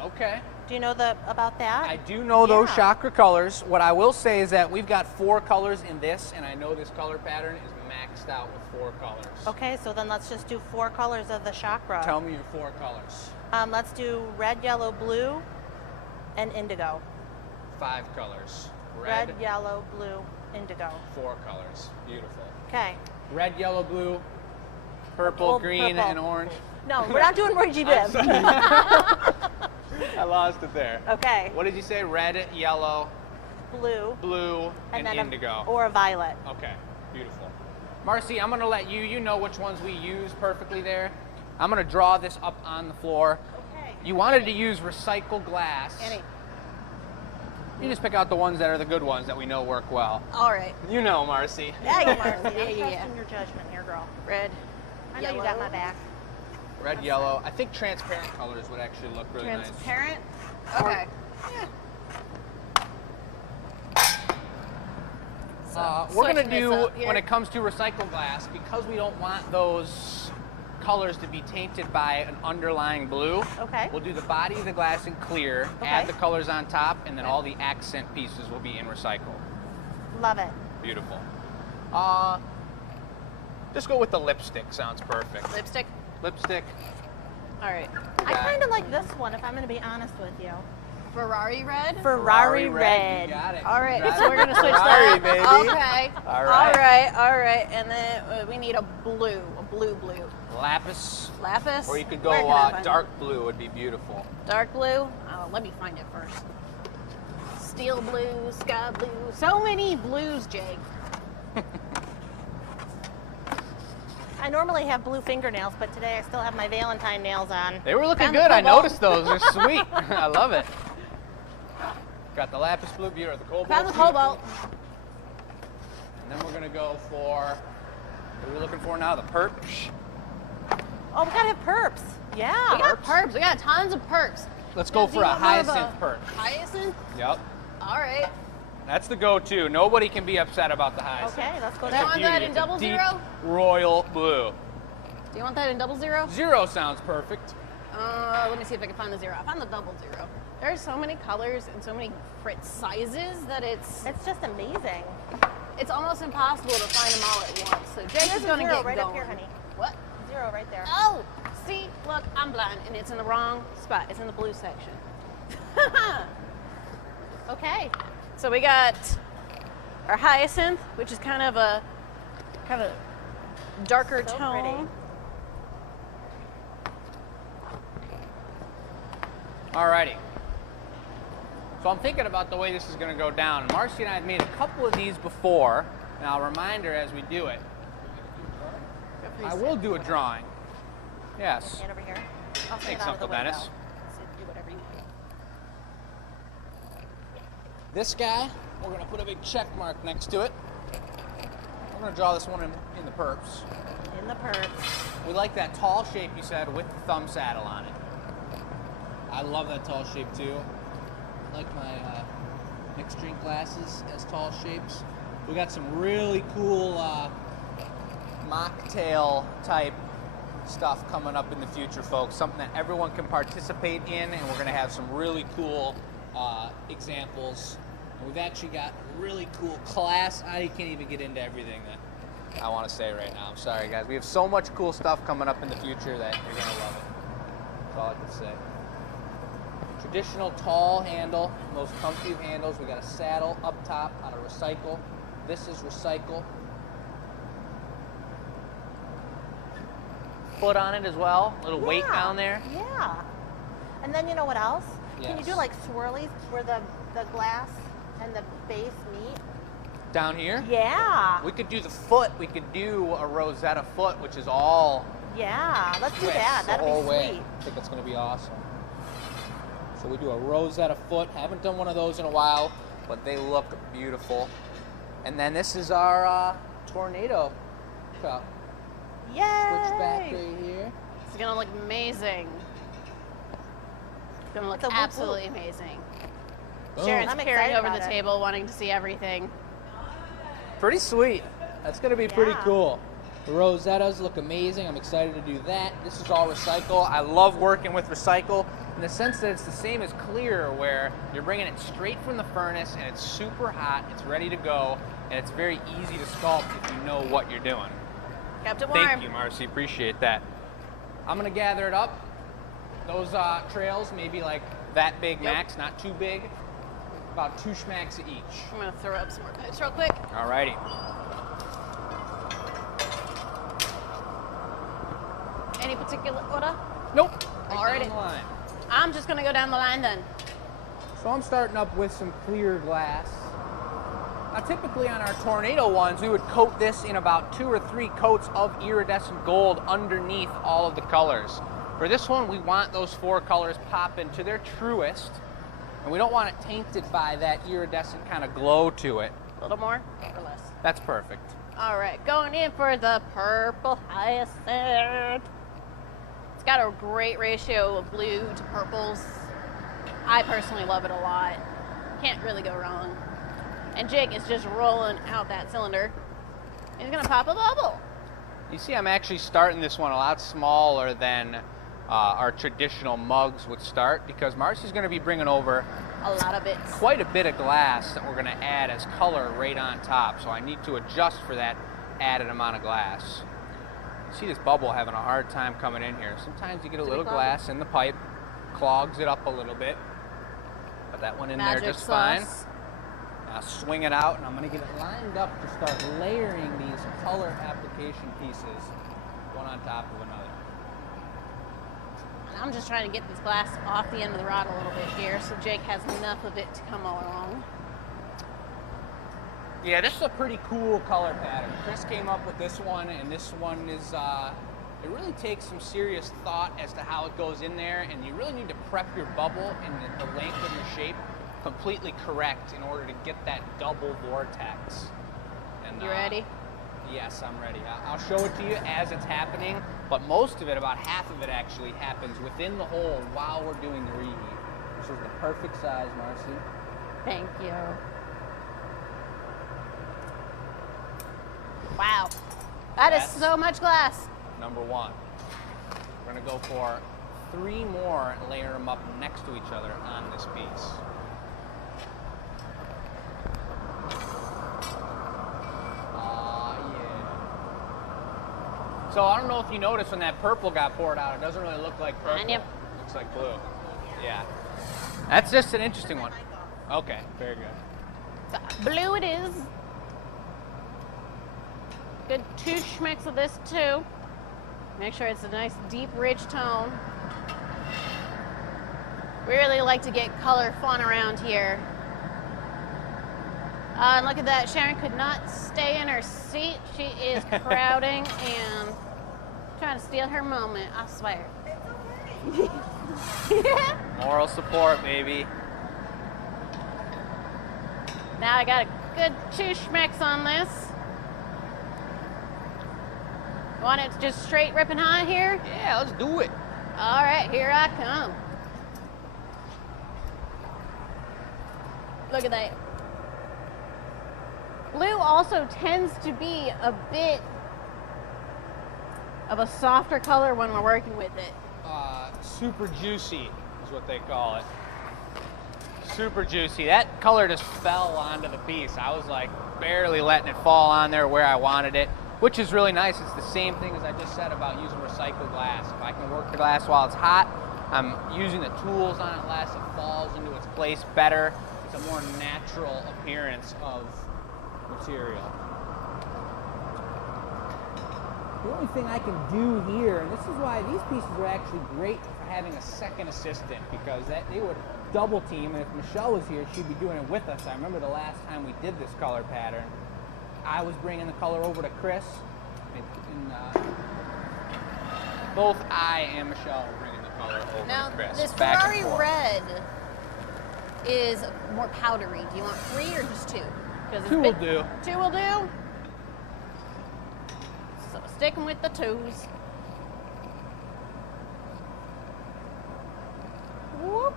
Okay. Do you know about that? I do know those Yeah. chakra colors. What I will say is that we've got 4 colors in this, and I know this color pattern is maxed out with 4 colors. Okay, so then let's just do 4 colors of the chakra. Tell me your 4 colors. Let's do red, yellow, blue, and indigo. 5 colors. Red, yellow, blue, indigo. 4 colors. Beautiful. Okay. Red, yellow, blue, purple, green, purple. and orange. No, we're not doing Roy G. I'm Biv. sorry. I lost it there. Okay. What did you say? Red, yellow, Blue, blue, and then indigo. or a violet. Okay. Beautiful. Marcy, I'm gonna let you know which ones we use perfectly there. I'm gonna draw this up on the floor. Okay. You wanted to use recycled glass. Annie. You just pick out the ones that are the good ones that we know work well. All right. You know, Marcy. Yeah, you Marcy. I'm Yeah, yeah, yeah. trusting your judgment here, girl. Red. I know you got my back. Red, yellow. I think transparent colors would actually look really nice. Transparent? Okay. We're gonna switching this do, up here. when it comes to recycled glass, because we don't want those colors to be tainted by an underlying blue. Okay. We'll do the body of the glass in clear, Okay. add the colors on top, and then all the accent pieces will be in recycle. Love it. Beautiful. Just go with the lipstick. Sounds perfect. Lipstick? Lipstick. All right. I kind of like this one, if I'm going to be honest with you. Ferrari red? Ferrari You red. got it. All right, You got so it. we're gonna switch Ferrari, that. baby. Okay. All right. All right. And then we need a blue. Lapis. Lapis. Or you could Where go can I find dark blue would be beautiful. it? Dark blue. Oh, let me find it first. Steel blue, sky blue. So many blues, Jake. I normally have blue fingernails, but today I still have my Valentine nails on. They were looking And the good. I cobalt. noticed those. They're sweet. I love it. Got the lapis blue, beautiful. The cobalt. Found the beautiful. cobalt. And then we're gonna go for. What are we looking for now? The perch. Oh, we gotta have perps. Yeah. We got perps. We got tons of perps. Let's go Do for you a want more of hyacinth perch. Hyacinth? Yep. All right. That's the go-to. Nobody can be upset about the hyacinth. Okay, let's go Do you down. want that in It's a double deep zero? royal blue. Do you want that in double zero? Zero sounds perfect. Let me see if I can find the zero. I found the double zero. There's so many colors and so many different sizes that it's It's just amazing. almost impossible to find them all at once. So Jake There's is a gonna zero get right going. up here, honey. What? Zero right there. Oh, see, look, I'm blind, and it's in the wrong spot. It's in the blue section. Okay. So we got our hyacinth, which is kind of a darker So tone. pretty. Alrighty. So I'm thinking about the way this is going to go down. Marcy and I have made a couple of these before. Now, a reminder as we do it, I will do a drawing. Yes. Stand over here. I'll stand Thanks, out of the Uncle window. Dennis. Do whatever you want. This guy, we're going to put a big check mark next to it. I'm going to draw this one in the perps. In the perps. We like that tall shape you said with the thumb saddle on it. I love that tall shape too. I like my mixed drink glasses as tall shapes. We got some really cool mocktail type stuff coming up in the future, folks. Something that everyone can participate in, and we're going to have some really cool examples. And we've actually got really cool class. I can't even get into everything that I want to say right now. I'm sorry, guys. We have so much cool stuff coming up in the future that you're going to love it. That's all I can say. Traditional tall handle, most comfy of handles. We got a saddle up top out of recycle. This is recycle. Foot on it as well. A little weight Yeah. down there. Yeah. And then you know what else? Can you Yes. do like swirlies where the glass and the base meet? Down here. Yeah. We could do the foot. We could do a Rosetta foot, which is all Yeah. Let's do twists that. the That'll whole be way. sweet. I think it's going to be awesome. So we do a Rosetta foot. Haven't done one of those in a while, but they look beautiful. And then this is our tornado cup. Yay! Switch back right here. It's gonna look amazing. It's gonna look It's a whoop absolutely amazing. Boom. Sharon's I'm peering excited over the about it. table, wanting to see everything. Pretty sweet. That's going to be pretty Yeah. cool. The Rosettas look amazing. I'm excited to do that. This is all recycle. I love working with recycle in the sense that it's the same as clear, where you're bringing it straight from the furnace and it's super hot, it's ready to go, and it's very easy to sculpt if you know what you're doing. Kept it warm. Thank you, Marcy. Appreciate that. I'm going to gather it up. Those trails, maybe like that big Yep. max, not too big. About 2 schmacks each. I'm gonna throw up some more pipes real quick. Alrighty. Any particular order? Nope. Alrighty. Down the line. I'm just gonna go down the line then. So I'm starting up with some clear glass. Now typically on our tornado ones, we would coat this in about 2 or 3 coats of iridescent gold underneath all of the colors. For this one, we want those 4 colors popping to their truest, and we don't want it tainted by that iridescent kind of glow to it. A little more or less? That's perfect. All right, going in for the purple hyacinth. It's got a great ratio of blue to purples. I personally love it a lot. Can't really go wrong. And Jake is just rolling out that cylinder. He's gonna pop a bubble. You see, I'm actually starting this one a lot smaller than our traditional mugs would start, because Marcy's gonna be bringing over A lot of it. quite a bit of glass that we're gonna add as color right on top. So I need to adjust for that added amount of glass. See this bubble having a hard time coming in here. Sometimes you get a little glass in the pipe, clogs it up a little bit. Put that one in there Magic just sauce. fine. Now swing it out, and I'm gonna get it lined up to start layering these color application pieces, one on top of another. I'm just trying to get this glass off the end of the rod a little bit here so Jake has enough of it to come all along. Yeah, this is a pretty cool color pattern. Chris came up with this one, and this one is, it really takes some serious thought as to how it goes in there, and you really need to prep your bubble and the length of your shape completely correct in order to get that double vortex. And, You ready? Yes, I'm ready. I'll show it to you as it's happening, but most of it, about half of it actually, happens within the hole while we're doing the reheat. This is the perfect size, Marcy. Thank you. Wow. That is That's- so much glass. Number 1. We're gonna go for 3 more and layer them up next to each other on this piece. So I don't know if you noticed when that purple got poured out, it doesn't really look like purple. Kind of. It looks like blue. Yeah. That's just an interesting one. Okay, very good. So, blue it is. Good 2 schmicks of this too. Make sure it's a nice deep rich tone. We really like to get color fun around here. And look at that, Sharon could not stay in her seat. She is crowding and trying to steal her moment, I swear. Moral support, baby. Now I got a good 2 schmecks on this. Want it just straight ripping high here? Yeah, let's do it. All right, here I come. Look at that. Blue also tends to be a bit of a softer color when we're working with it. Super juicy is what they call it. Super juicy. That color just fell onto the piece. I was like barely letting it fall on there where I wanted it, which is really nice. It's the same thing as I just said about using recycled glass. If I can work the glass while it's hot, I'm using the tools on it less, it falls into its place better. It's a more natural appearance of material. The only thing I can do here, and this is why these pieces are actually great for having a second assistant, because they would double team, and if Michelle was here, she'd be doing it with us. I remember the last time we did this color pattern, I was bringing the color over to Chris, and both I and Michelle were bringing the color over Now, to Chris. this back and Ferrari forth. red is more powdery. Do you want 3 or just 2? 'Cause it's 2 will bit- do. 2 will do? So sticking with the 2s. Whoop.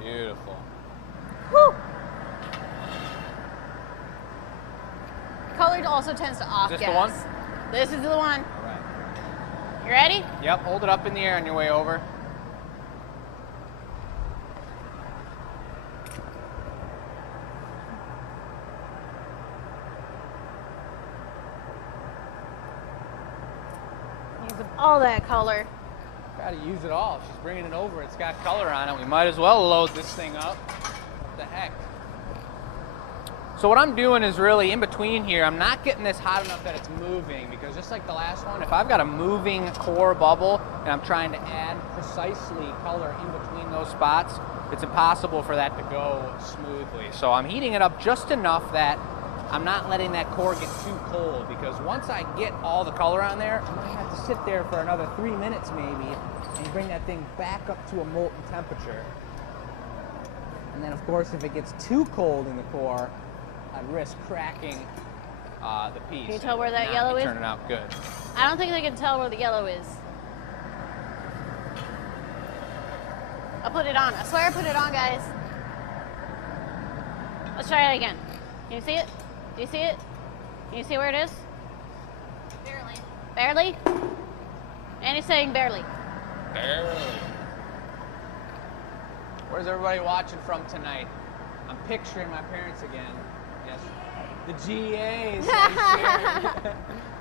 Beautiful. Woo. Color also tends to off Is this gas. the one? This is the one. All right. You ready? Yep, hold it up in the air on your way over. Use up all that color. Gotta use it all. She's bringing it over. It's got color on it. We might as well load this thing up. What the heck? So what I'm doing is really in between here. I'm not getting this hot enough that it's moving, because just like the last one, if I've got a moving core bubble and I'm trying to add precisely color in between those spots, it's impossible for that to go smoothly. So I'm heating it up just enough that I'm not letting that core get too cold, because once I get all the color on there, I'm gonna have to sit there for another 3 minutes maybe and bring that thing back up to a molten temperature. And then of course, if it gets too cold in the core, I'd risk cracking the piece. Can you tell where that yellow is? Turning out good. I don't think they can tell where the yellow is. I'll put it on. I swear I put it on, guys. Let's try it again. Can you see it? Do you see it? Can you see where it is? Barely. Barely? Annie's saying barely. Barely. Where's everybody watching from tonight? I'm picturing my parents again. Yes. The GAs.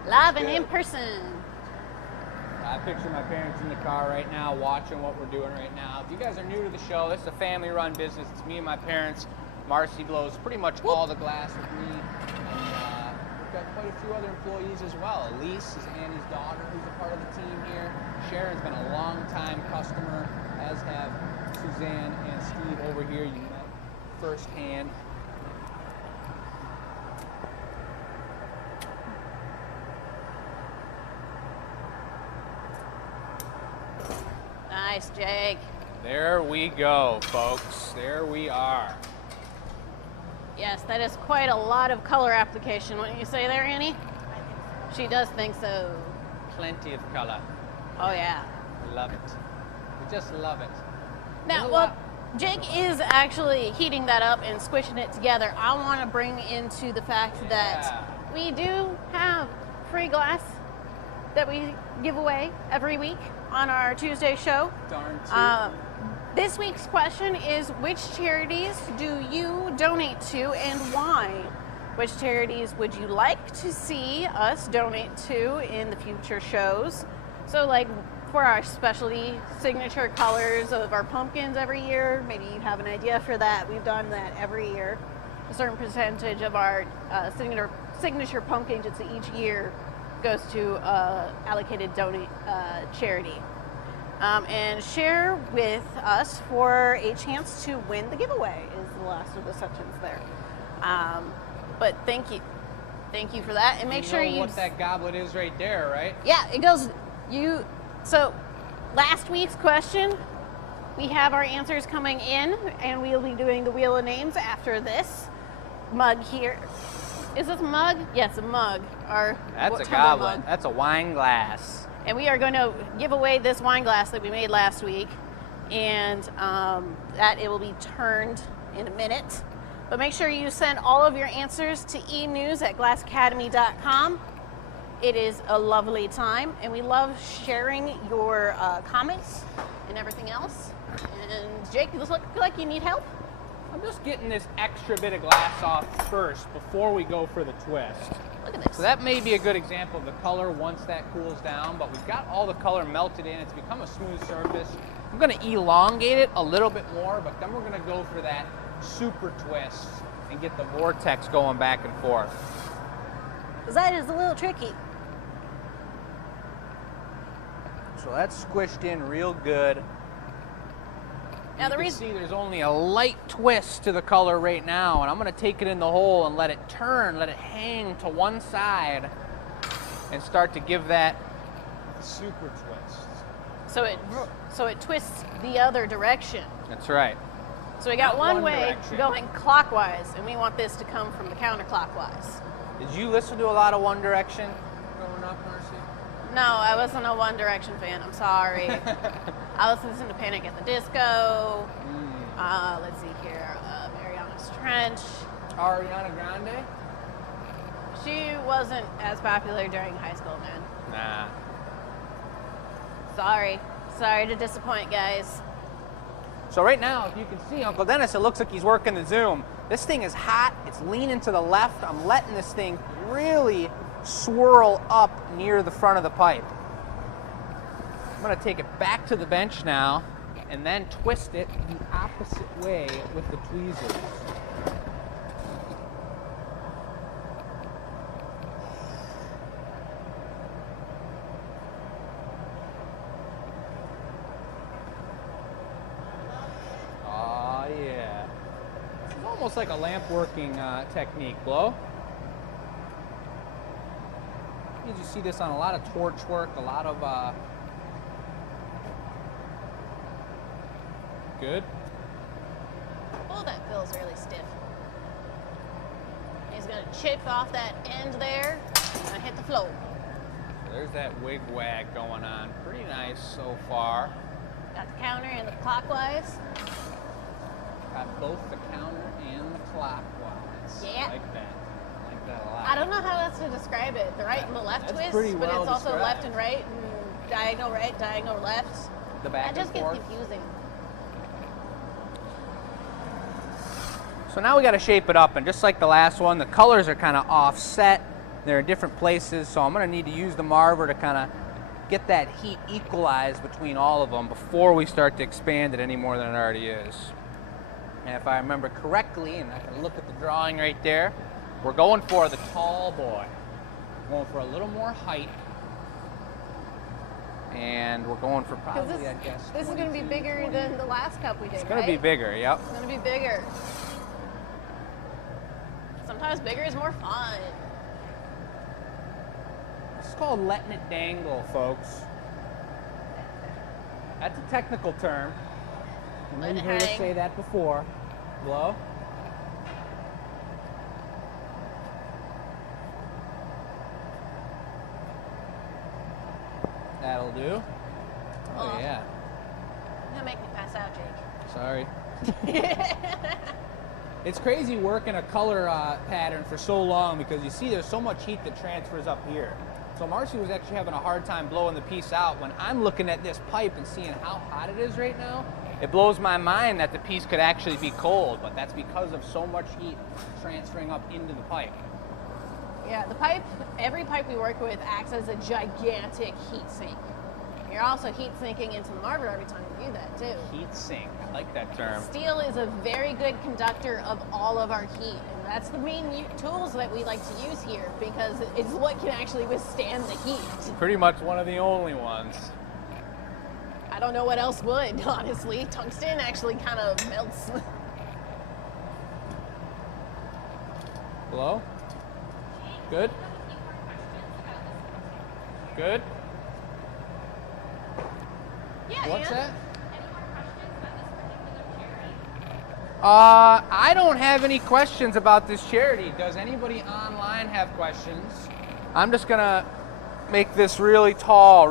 Live and Good. in person. I picture my parents in the car right now watching what we're doing right now. If you guys are new to the show, this is a family-run business. It's me and my parents. Marcy blows pretty much all the glass with me. And we've got quite a few other employees as well. Elise is Annie's daughter, who's a part of the team here. Sharon's been a long-time customer, as have Suzanne and Steve over here. You met firsthand. Nice, Jake. There we go, folks. There we are. Yes, that is quite a lot of color application. Wouldn't you say there, Annie? She does think so. Plenty of color. Oh, yeah. We love it. We just love it. Now, well, Jake is actually heating that up and squishing it together. I want to bring into the fact that we do have free glass that we give away every week on our Tuesday show. Darn tootin'. This week's question is, which charities do you donate to and why? Which charities would you like to see us donate to in the future shows? So like for our specialty signature colors of our pumpkins every year, maybe you have an idea for that. We've done that every year. A certain percentage of our signature pumpkin just each year goes to allocated donate charity. And share with us for a chance to win the giveaway is the last of the sections there. But thank you for that, and make sure you know what that goblet is right there, right? Yeah, it goes. So last week's question, we have our answers coming in, and we'll be doing the wheel of names after this mug here. Is this a mug? Yes, a mug. That's a tumbler goblet. mug. That's a wine glass. And we are going to give away this wine glass that we made last week, and that it will be turned in a minute. But make sure you send all of your answers to enews@glassacademy.com. It is a lovely time, and we love sharing your comments and everything else. And Jake, you look like you need help. I'm just getting this extra bit of glass off first before we go for the twist. Look at this. So that may be a good example of the color once that cools down, but we've got all the color melted in. It's become a smooth surface. I'm going to elongate it a little bit more, but then we're going to go for that super twist and get the vortex going back and forth. Because that is a little tricky. So that's squished in real good. Now You can see there's only a light twist to the color right now, and I'm going to take it in the hole and let it turn, let it hang to one side, and start to give that super twist. So it twists the other direction. That's right. So we got Not one one way direction. going clockwise, and we want this to come from the counterclockwise. Did you listen to a lot of One Direction growing up, Marcy? No, I wasn't a One Direction fan. I'm sorry. I was listening to Panic at the Disco. Let's see here. Mariana's Trench. Ariana Grande? She wasn't as popular during high school, man. Nah. Sorry to disappoint, guys. So right now, if you can see Uncle Dennis, it looks like he's working the zoom. This thing is hot. It's leaning to the left. I'm letting this thing really swirl up near the front of the pipe. I'm going to take it back to the bench now and then twist it the opposite way with the tweezers. almost like a lamp working technique, Blow. You see this on a lot of torch work, a lot of good. Oh, that feels really stiff. He's gonna chip off that end there and hit the floor. There's that wig wag going on. Pretty nice so far. Got the counter and the clockwise. Got both the counter and the clockwise. Yeah. I like that. I like that a lot. I don't know how else to describe it. The right and the left That's twist, pretty but well it's also described. left and right and diagonal right, diagonal left. The back That just and gets forth. confusing. So now we got to shape it up, and just like the last one, the colors are kind of offset. They're in different places, so I'm going to need to use the marver to kind of get that heat equalized between all of them before we start to expand it any more than it already is. And if I remember correctly, and I can look at the drawing right there, we're going for the tall boy. We're going for a little more height. And we're going for probably, I guess, This is going to be 22, bigger 20. than the last cup we did, It's going to be bigger, yep. It's going to be bigger. Sometimes bigger is more fun. It's called letting it dangle, folks. That's a technical term. You may Let have it heard us hang. say that before. Blow. That'll do. Oh, Oh. yeah. You're going to make me pass out, Jake. Sorry. It's crazy working a color pattern for so long because you see there's so much heat that transfers up here. So Marcy was actually having a hard time blowing the piece out. When I'm looking at this pipe and seeing how hot it is right now, it blows my mind that the piece could actually be cold, but that's because of so much heat transferring up into the pipe. Yeah, the pipe, every pipe we work with acts as a gigantic heat sink. You're also heat sinking into the marver every time you do that too. Heat sink, I like that term. Steel is a very good conductor of all of our heat, and that's the main tools that we like to use here because it's what can actually withstand the heat. Pretty much one of the only ones. I don't know what else would, honestly. Tungsten actually kind of melts. Hello? Good? Good? Yeah, What's and that? I don't have any questions about this charity. Does anybody online have questions? I'm just gonna make this really tall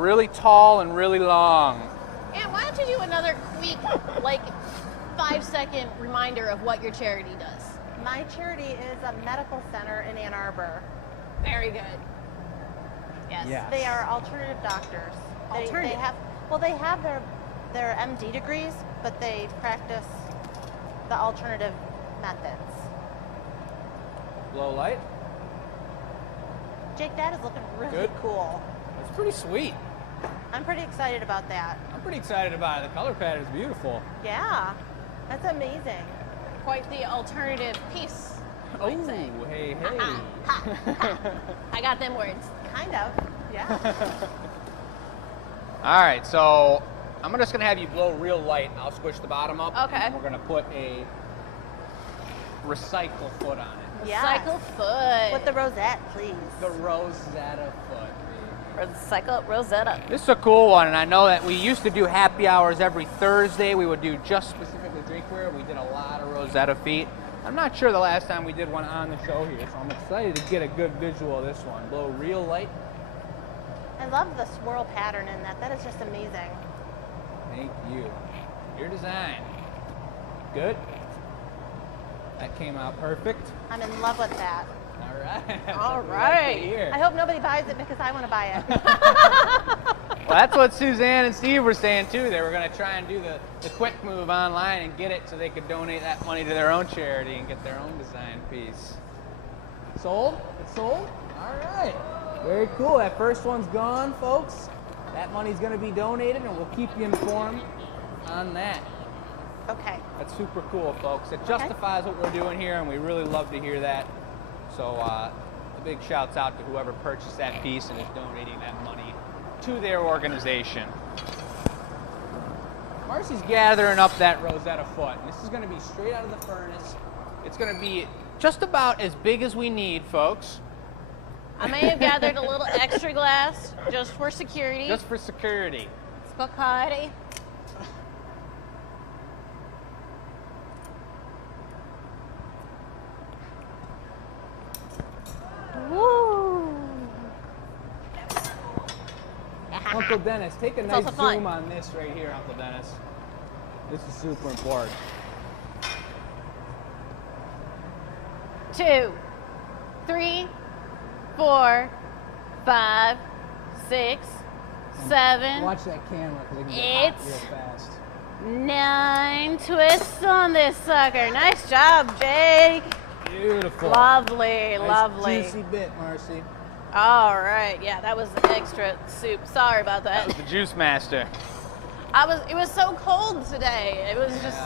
and really long. And why don't you do another quick, like 5-second reminder of what your charity does? My charity is a medical center in Ann Arbor. Very good. Yes. Yeah. They are alternative doctors. Alternative? They have their MD degrees, but they practice the alternative methods. Low light? Jake, that is looking really Good. cool. That's pretty sweet. I'm pretty excited about that. I'm pretty excited about it. The color pattern is beautiful. Yeah, that's amazing. Quite the alternative piece. Oh, I'd say. hey. I got them words. Kind of, yeah. All right, so I'm just gonna have you blow real light. I'll squish the bottom up. Okay. And we're gonna put a recycle foot on it. Yes. Cycle foot. With the rosette, please. The Rosetta foot. Or the cycle Rosetta. This is a cool one, and I know that we used to do happy hours every Thursday. We would do just specifically drinkware. We did a lot of Rosetta feet. I'm not sure the last time we did one on the show here, so I'm excited to get a good visual of this one. Blow real light. I love the swirl pattern in that. That is just amazing. Thank you. Your design. Good. That came out perfect. I'm in love with that. All right. That's All what we like to right. hear. I hope nobody buys it because I want to buy it. Well, that's what Suzanne and Steve were saying too. They were going to try and do the quick move online and get it so they could donate that money to their own charity and get their own design piece. Sold? It's sold? All right. Very cool. That first one's gone, folks. That money's going to be donated, and we'll keep you informed on that. Okay. That's super cool, folks. It justifies what we're doing here, and we really love to hear that. So a big shouts out to whoever purchased that piece and is donating that money to their organization. Marcy's gathering up that Rosetta foot. And this is going to be straight out of the furnace. It's going to be just about as big as we need, folks. I may have gathered a little extra glass just for security. Just for security. Spaghetti. Woo! Uncle Dennis, take a It's nice also fun. zoom on this right here, Uncle Dennis. This is super important. 2, 3, 4, 5, 6, 7, Watch that camera because it can get hot It's- real fast. 9 twists on this sucker. Nice job, Jake. Beautiful. Lovely, Nice lovely. juicy bit, Marcy. All right, yeah, that was extra soup. Sorry about That that. was the juice master. It was so cold today. It was just.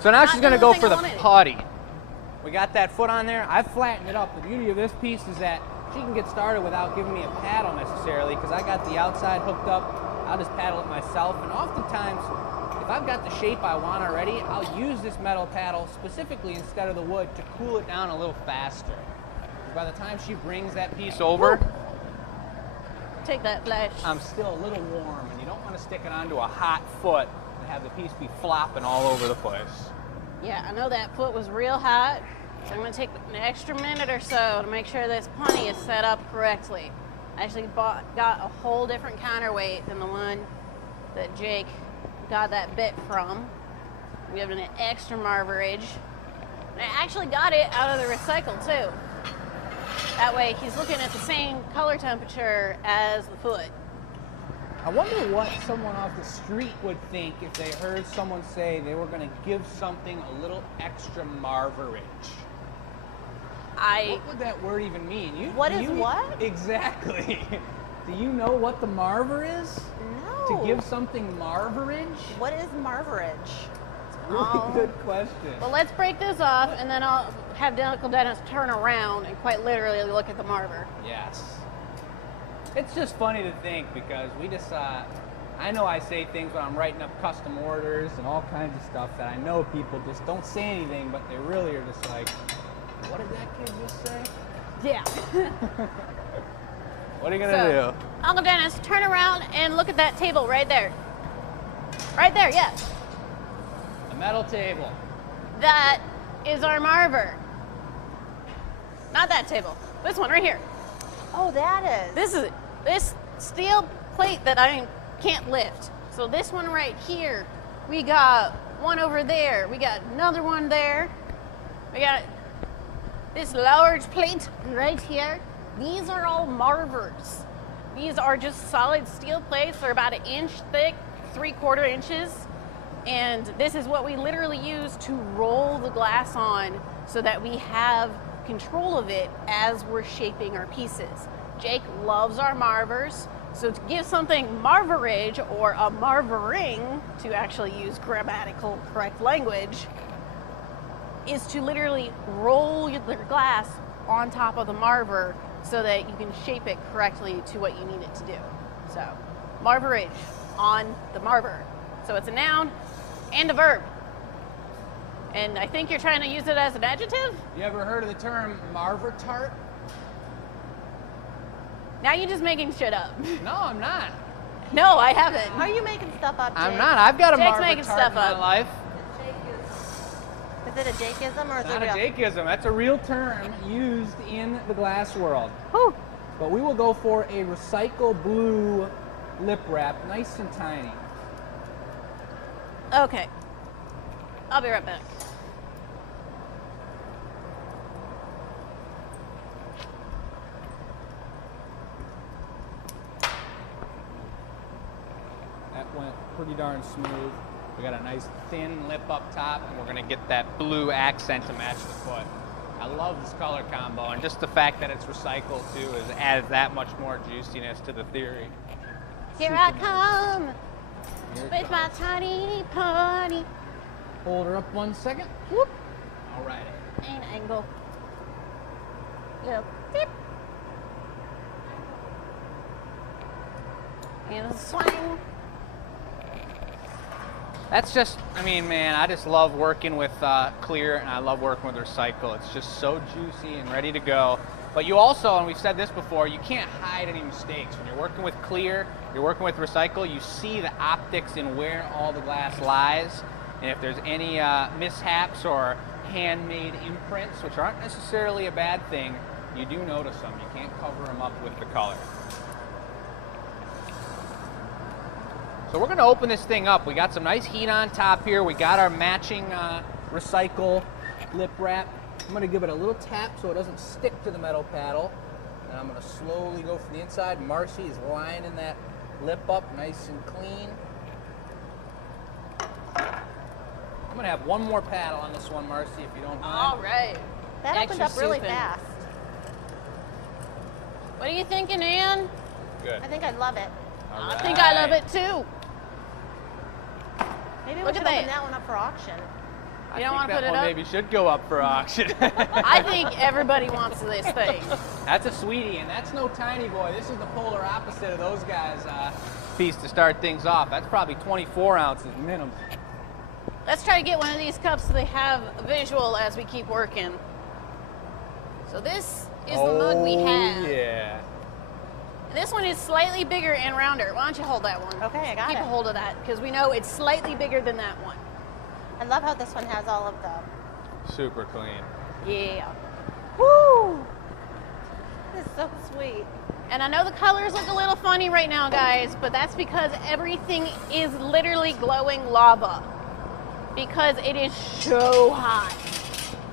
So now Not she's going to doing go the for thing the I wanted. putty. We got that foot on there. I've flattened it up. The beauty of this piece is that she can get started without giving me a paddle necessarily because I got the outside hooked up. I'll just paddle it myself. And oftentimes, if I've got the shape I want already, I'll use this metal paddle specifically instead of the wood to cool it down a little faster. By the time she brings that piece over, Take that flash. I'm still a little warm, and you don't want to stick it onto a hot foot and have the piece be flopping all over the place. Yeah, I know that foot was real hot, so I'm going to take an extra minute or so to make sure this punny is set up correctly. I actually got a whole different counterweight than the one that Jake got that bit from. We have an extra marverage. And I actually got it out of the recycle too. That way he's looking at the same color temperature as the foot. I wonder what someone off the street would think if they heard someone say they were going to give something a little extra marverage. What would that word even mean? What do is you- what? Exactly. Do you know what the marver is? No. To give something marverage? What is marverage? Really good question. Well, let's break this off, and then I'll have Uncle Dennis turn around and quite literally look at the marver. Yes. It's just funny to think because we just, I know I say things when I'm writing up custom orders and all kinds of stuff that I know people just don't say anything, but they really are just like, what did that kid just say? Yeah. What are you gonna do? Uncle Dennis, turn around and look at that table right there. Right there, yeah. A metal table. That is our marver. Not that table. This one right here. Oh, that is. This steel plate that I can't lift. So this one right here, we got one over there. We got another one there. We got this large plate right here. These are all marvers. These are just solid steel plates. They're about 1 inch thick, 3/4 inches. And this is what we literally use to roll the glass on so that we have control of it as we're shaping our pieces. Jake loves our marvers, so to give something marverage or a marvering, to actually use grammatical correct language, is to literally roll your glass on top of the marver so that you can shape it correctly to what you need it to do. So, marverage on the marver. So it's a noun and a verb. And I think you're trying to use it as an adjective? You ever heard of the term marver tart? Now you're just making shit up. No, I'm not. No, I haven't. Are you making stuff up, Jake? I'm not. I've got a Jake's marver making tart stuff in my up. life. Is it a Jakeism or is Not it a real? Jakeism. That's a real term used in the glass world. Whew. But we will go for a recycle blue lip wrap, nice and tiny. Okay. I'll be right back. That went pretty darn smooth. We got a nice thin lip up top, and we're gonna get that blue accent to match the foot. I love this color combo, and just the fact that it's recycled too adds that much more juiciness to the theory. Here I come Here it with my comes. tiny pony. Hold her up 1 second. Whoop. All right. And angle. Little dip. And a swing. That's just, I mean, man, I just love working with clear, and I love working with recycle. It's just so juicy and ready to go. But you also, and we've said this before, you can't hide any mistakes. When you're working with clear, you're working with recycle, you see the optics in where all the glass lies. And if there's any mishaps or handmade imprints, which aren't necessarily a bad thing, you do notice them. You can't cover them up with the color. So we're gonna open this thing up. We got some nice heat on top here. We got our matching recycle lip wrap. I'm gonna give it a little tap so it doesn't stick to the metal paddle. And I'm gonna slowly go from the inside. Marcy is lining that lip up nice and clean. I'm gonna have one more paddle on this one, Marcy, if you don't mind. All right. That opened Extra up really souping. fast. What are you thinking, Ann? Good. I think I love it. All I think I love right. it too. Maybe Look we at should open that. that one up for auction. You don't want to put it one up? maybe should go up for auction. I think everybody wants this thing. That's a sweetie, and that's no tiny boy. This is the polar opposite of those guys' piece to start things off. That's probably 24 ounces minimum. Let's try to get one of these cups so they have a visual as we keep working. So this is the mug we have. Yeah. This one is slightly bigger and rounder. Why don't you hold that one? Okay, I got Keep it. a hold of that because we know it's slightly bigger than that one. I love how this one has all of the. Super clean. Yeah. Woo! This is so sweet. And I know the colors look a little funny right now, guys, but that's because everything is literally glowing lava because it is so hot.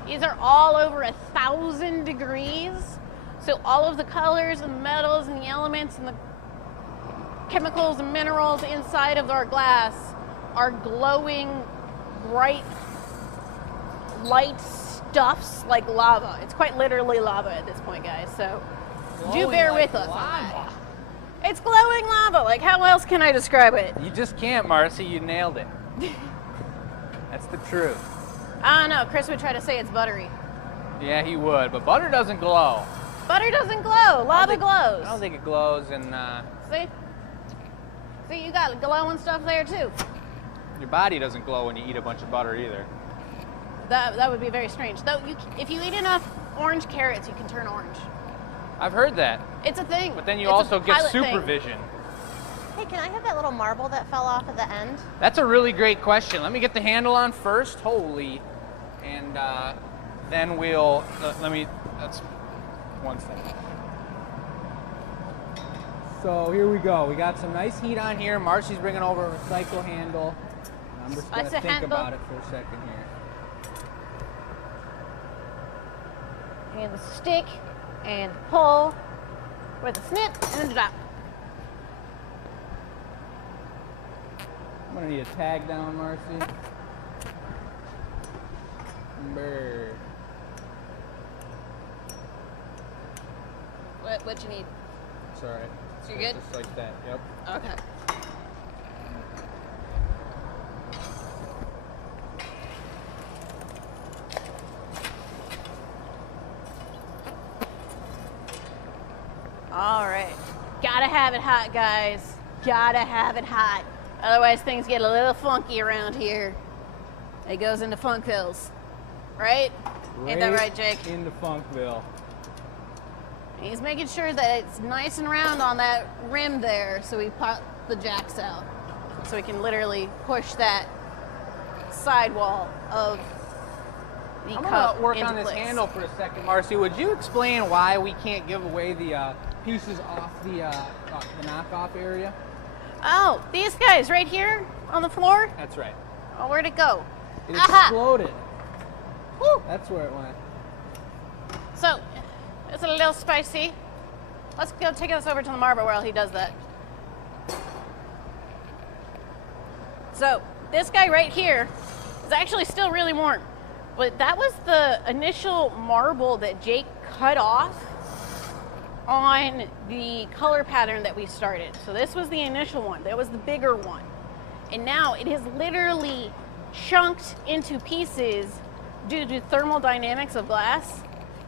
These are all over 1,000 degrees. So all of the colors and metals and the elements and the chemicals and minerals inside of our glass are glowing bright light stuffs like lava. It's quite literally lava at this point, guys. So do Glowing bear like with us on lava. that. It's glowing lava. Like, how else can I describe it? You just can't, Marcy. You nailed it. That's the truth. I don't know. Chris would try to say it's buttery. Yeah, he would, but butter doesn't glow. Butter doesn't glow. Lava glows. I don't think it glows, and See? See, you got glowing stuff there too. your body doesn't glow when you eat a bunch of butter either. That would be very strange. Though, if you eat enough orange carrots, you can turn orange. I've heard that, It's a thing. but then you It's a also get pilot thing. supervision. Hey, can I have that little marble that fell off at the end? That's a really great question. Let me get the handle on first. Holy. And then we'll, that's one second. So here we go. We got some nice heat on here. Marcy's bringing over a recycle handle. I'm just going to Spice think handle. about it for a second here. And the stick, and pull, with a snip, and a drop. I'm going to need a tag down, Marcy. Brr. What you need? It's all right. So you're good? Just like that, yep. Okay. All right. Gotta have it hot, guys. Gotta have it hot. Otherwise, things get a little funky around here. It goes into Funkville's. Right? Ain't that right, Jake? Into Funkville. He's making sure that it's nice and round on that rim there, so we pop the jacks out. So we can literally push that sidewall of the I'm cup gonna work into on this place. handle for a second, Marcy. Would you explain why we can't give away the pieces off the knockoff area? Oh, these guys right here on the floor? That's right. Oh, where'd it go? It Aha! exploded. Woo! That's where it went. So, it's a little spicy. Let's go take us over to the marble while he does that. So, this guy right here is actually still really warm. But that was the initial marble that Jake cut off on the color pattern that we started. So this was the initial one. That was the bigger one. And now it is literally chunked into pieces due to thermal dynamics of glass,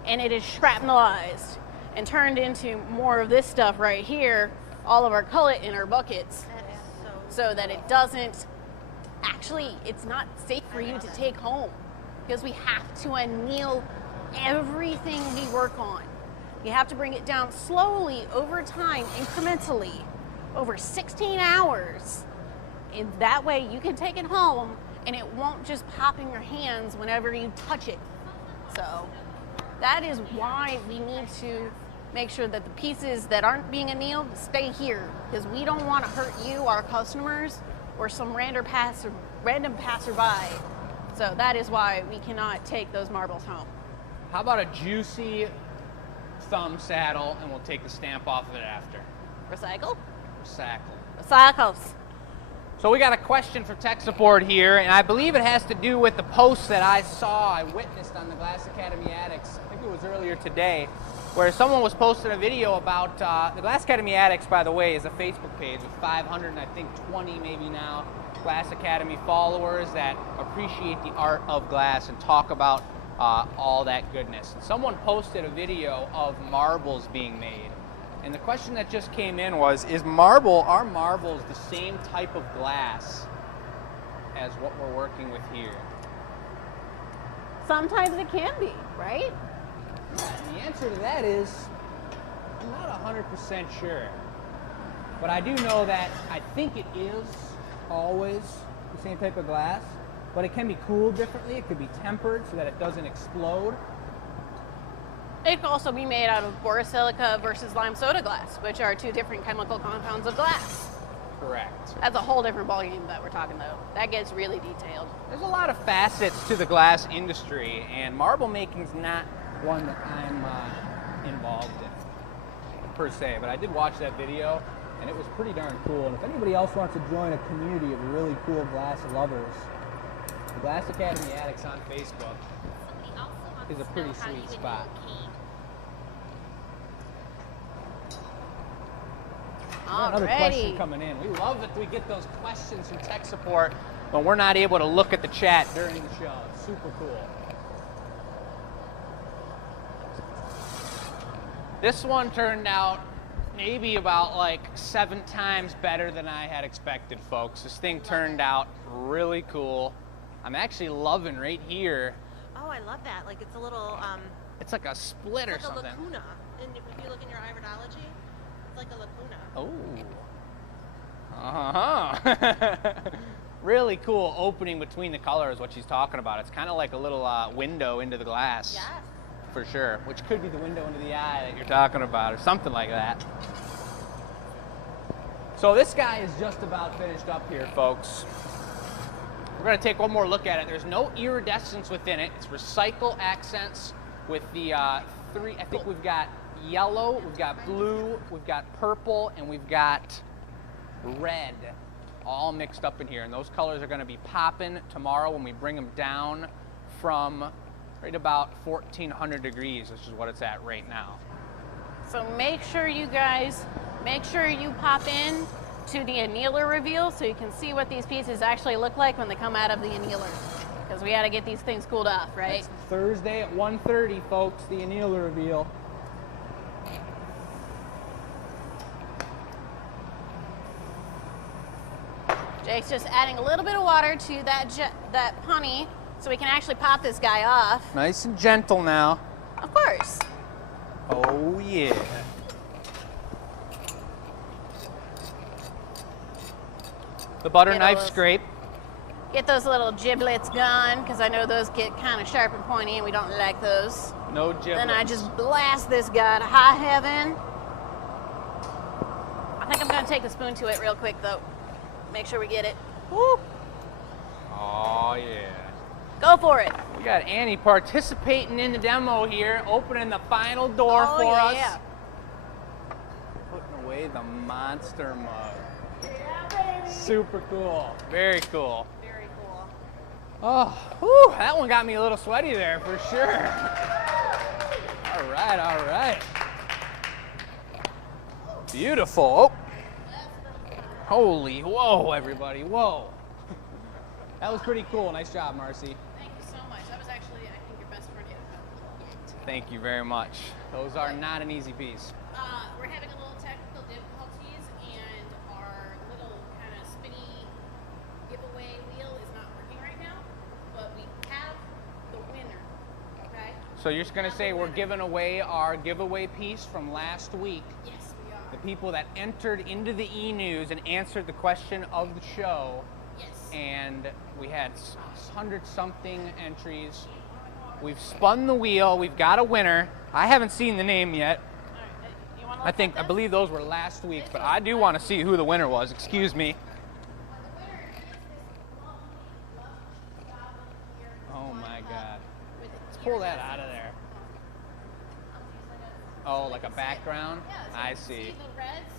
and it is shrapnelized and turned into more of this stuff right here, all of our cullet in our buckets, That is so that it doesn't actually, it's not safe for you to take home because we have to anneal everything we work on. You have to bring it down slowly over time, incrementally, over 16 hours. And that way you can take it home and it won't just pop in your hands whenever you touch it. So that is why we need to make sure that the pieces that aren't being annealed stay here, because we don't want to hurt you, our customers, or some random passerby. So that is why we cannot take those marbles home. How about a juicy thumb saddle, and we'll take the stamp off of it after. Recycle? Recycle. Recycles. So we got a question for tech support here, and I believe it has to do with the post that I witnessed on the Glass Academy Addicts. I think it was earlier today, where someone was posting a video about the Glass Academy Addicts, by the way, is a Facebook page with 520 maybe now Glass Academy followers that appreciate the art of glass and talk about all that goodness. And someone posted a video of marbles being made. And the question that just came in was, are marbles the same type of glass as what we're working with here? Sometimes it can be, right? And the answer to that is, I'm not 100% sure. But I do know that I think it is always the same type of glass, but it can be cooled differently. It could be tempered so that it doesn't explode. It could also be made out of borosilica versus lime soda glass, which are two different chemical compounds of glass. Correct. That's a whole different ballgame that we're talking about. That gets really detailed. There's a lot of facets to the glass industry, and marble making's not one that I'm involved in, per se. But I did watch that video, and it was pretty darn cool. And if anybody else wants to join a community of really cool glass lovers, the Glass Academy Addicts on Facebook is a pretty sweet spot. Another question coming in. We love that we get those questions from tech support when we're not able to look at the chat during the show. It's super cool. This one turned out maybe about like 7 times better than I had expected, folks. This thing turned out really cool. I'm actually loving right here. Oh, I love that. Like it's a little, It's like a split or it's like something. a lacuna. And if you look in your iridology, it's like a lacuna. Oh. Really cool opening between the colors, what she's talking about. It's kind of like a little window into the glass. Yes. For sure. Which could be the window into the eye that you're talking about, or something like that. So this guy is just about finished up here, folks. We're going to take one more look at it. There's no iridescence within it. It's recycle accents with the three. I think we've got yellow, we've got blue, we've got purple, and we've got red all mixed up in here. And those colors are going to be popping tomorrow when we bring them down from right about 1400 degrees, which is what it's at right now. So make sure you guys, pop in to the Annealer Reveal so you can see what these pieces actually look like when they come out of the annealer. Because we got to get these things cooled off, right? That's Thursday at 1:30, folks, the Annealer Reveal. Jake's just adding a little bit of water to that punny so we can actually pop this guy off. Nice and gentle now. Of course. Oh, yeah. The butter knife scrape. Get those little giblets gone, because I know those get kind of sharp and pointy and we don't like those. No giblets. Then I just blast this guy to high heaven. I think I'm going to take the spoon to it real quick, though. Make sure we get it. Woo! Oh, yeah. Go for it. We got Annie participating in the demo here, opening the final door for us. Putting away the monster mug. Yeah, baby. Super cool. Very cool. Very cool. Oh, whew, that one got me a little sweaty there for sure. All right, all right. Beautiful. Oh. Holy, whoa, everybody, whoa. That was pretty cool. Nice job, Marcy. Thank you so much. That was actually, I think, your best friend yet. Thank you very much. Those are not an easy piece. We're having a little technical difficulties, and our little kind of spinny giveaway wheel So you're just gonna say we're giving away our giveaway piece from last week. Yes, we are. The people that entered into the e-news and answered the question of the show. Yes. And we had 100-something entries. We've spun the wheel. We've got a winner. I haven't seen the name yet. All right, you wanna I look think at I this? believe those were last week, but I do want to see who the winner was. Excuse me. Oh my God. Let's pull that out of there. Oh, like a background? Yeah, so I you see. See the reds?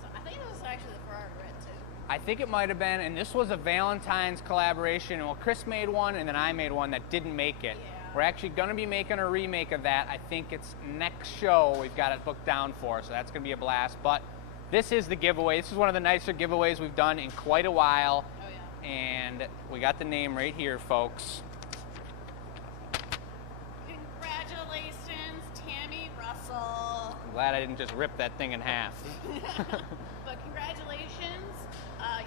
So I think it was actually the Ferrari red too. I think it might have been, and this was a Valentine's collaboration. Well, Chris made one, and then I made one that didn't make it. Yeah. We're actually going to be making a remake of that. I think it's next show we've got it booked down for, so that's going to be a blast. But this is the giveaway. This is one of the nicer giveaways we've done in quite a while. Oh yeah. And we got the name right here, folks. Congratulations, Tammy Russell. I'm glad I didn't just rip that thing in half. But congratulations.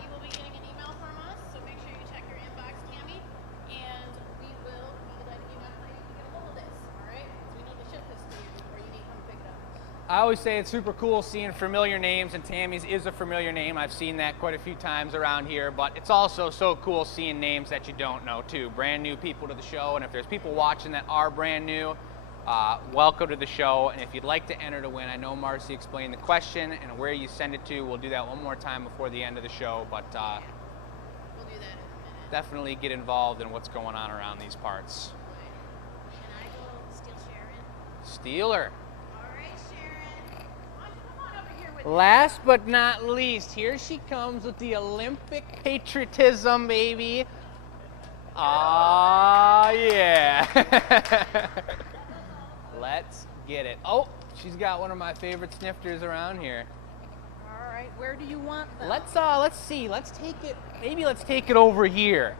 You will be getting an email from us, so make sure you check your inbox, Tammy. And we will be letting you know how you can get a hold of this, all right? So we need to ship this to you, or you need to come pick it up. I always say it's super cool seeing familiar names, and Tammy's is a familiar name. I've seen that quite a few times around here, but it's also so cool seeing names that you don't know too. Brand new people to the show, and if there's people watching that are brand new, welcome to the show. And if you'd like to enter to win, I know Marcy explained the question and where you send it to. We'll do that one more time before the end of the show, but We'll do that in a minute. definitely get involved in what's going on around these parts. And I will steal Sharon. Steeler. All right, Sharon. Why don't you come on over here with me? Last but not least, here she comes with the Olympic patriotism, baby. Ah, yeah. Let's get it. Oh, she's got one of my favorite snifters around here. All right, where do you want them? Let's see. Let's take it. Maybe let's take it over here.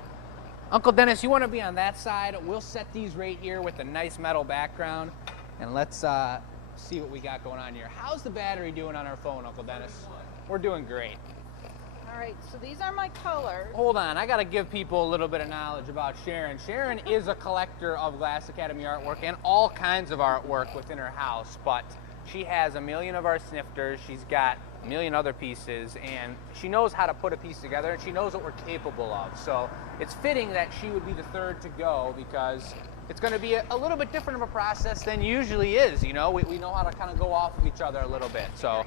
Uncle Dennis, you want to be on that side? We'll set these right here with a nice metal background, and let's see what we got going on here. How's the battery doing on our phone, Uncle Dennis? We're doing great. All right, so these are my colors. Hold on, I got to give people a little bit of knowledge about Sharon. Sharon is a collector of Glass Academy artwork and all kinds of artwork within her house, but she has a million of our snifters. She's got a million other pieces, and she knows how to put a piece together, and she knows what we're capable of. So it's fitting that she would be the third to go, because it's going to be a little bit different of a process than usually is. You know, we know how to kind of go off of each other a little bit. So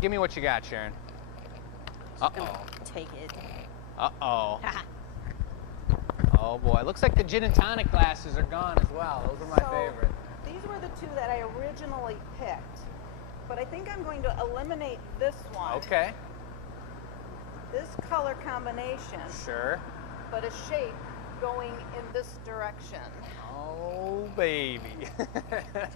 give me what you got, Sharon. Uh-oh. Take it. Uh-oh. Oh, boy. Looks like the gin and tonic glasses are gone as well. Those are my favorite. These were the two that I originally picked, but I think I'm going to eliminate this one. Okay. This color combination, Sure. but a shape going in this direction. Oh, baby.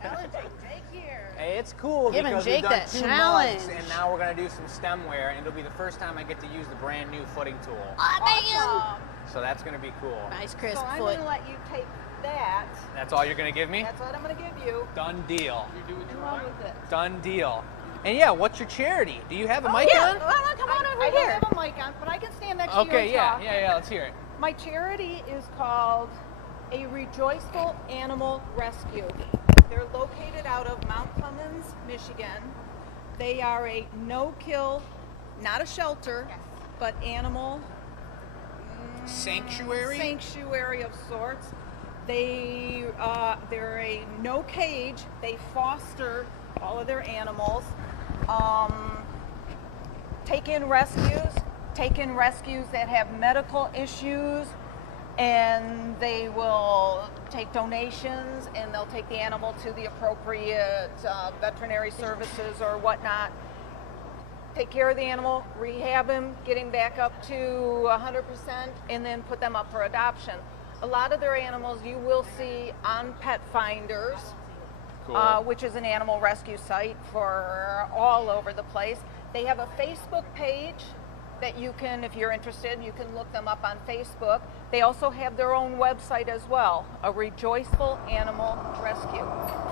Challenging Jake here. Hey, it's cool Giving because Jake we've done that 2 challenge. mugs, and now we're going to do some stemware, and it'll be the first time I get to use the brand new footing tool. Awesome. So that's going to be cool. Nice crisp So I'm foot. going to let you take that. That's all you're going to give me? That's what I'm going to give you. Done deal. In love with it. Done deal. And yeah, what's your charity? Do you have a mic yeah, on? come on over I here. don't have a mic on, but I can stand next to you Okay, and yeah, talk. yeah, let's hear it. My charity is called A Rejoiceful Animal Rescue. They're located out of Mount Clemens, Michigan. They are a no-kill, not a shelter, but animal sanctuary of sorts. They're a no cage. They foster all of their animals. Take in rescues that have medical issues, and they will take donations, and they'll take the animal to the appropriate veterinary services or whatnot. Take care of the animal, rehab him, get him back up to 100%, and then put them up for adoption. A lot of their animals you will see on Pet Finders, Cool. which is an animal rescue site for all over the place. They have a Facebook page that you can, if you're interested, you can look them up on Facebook. They also have their own website as well, A Rejoiceful Animal Rescue.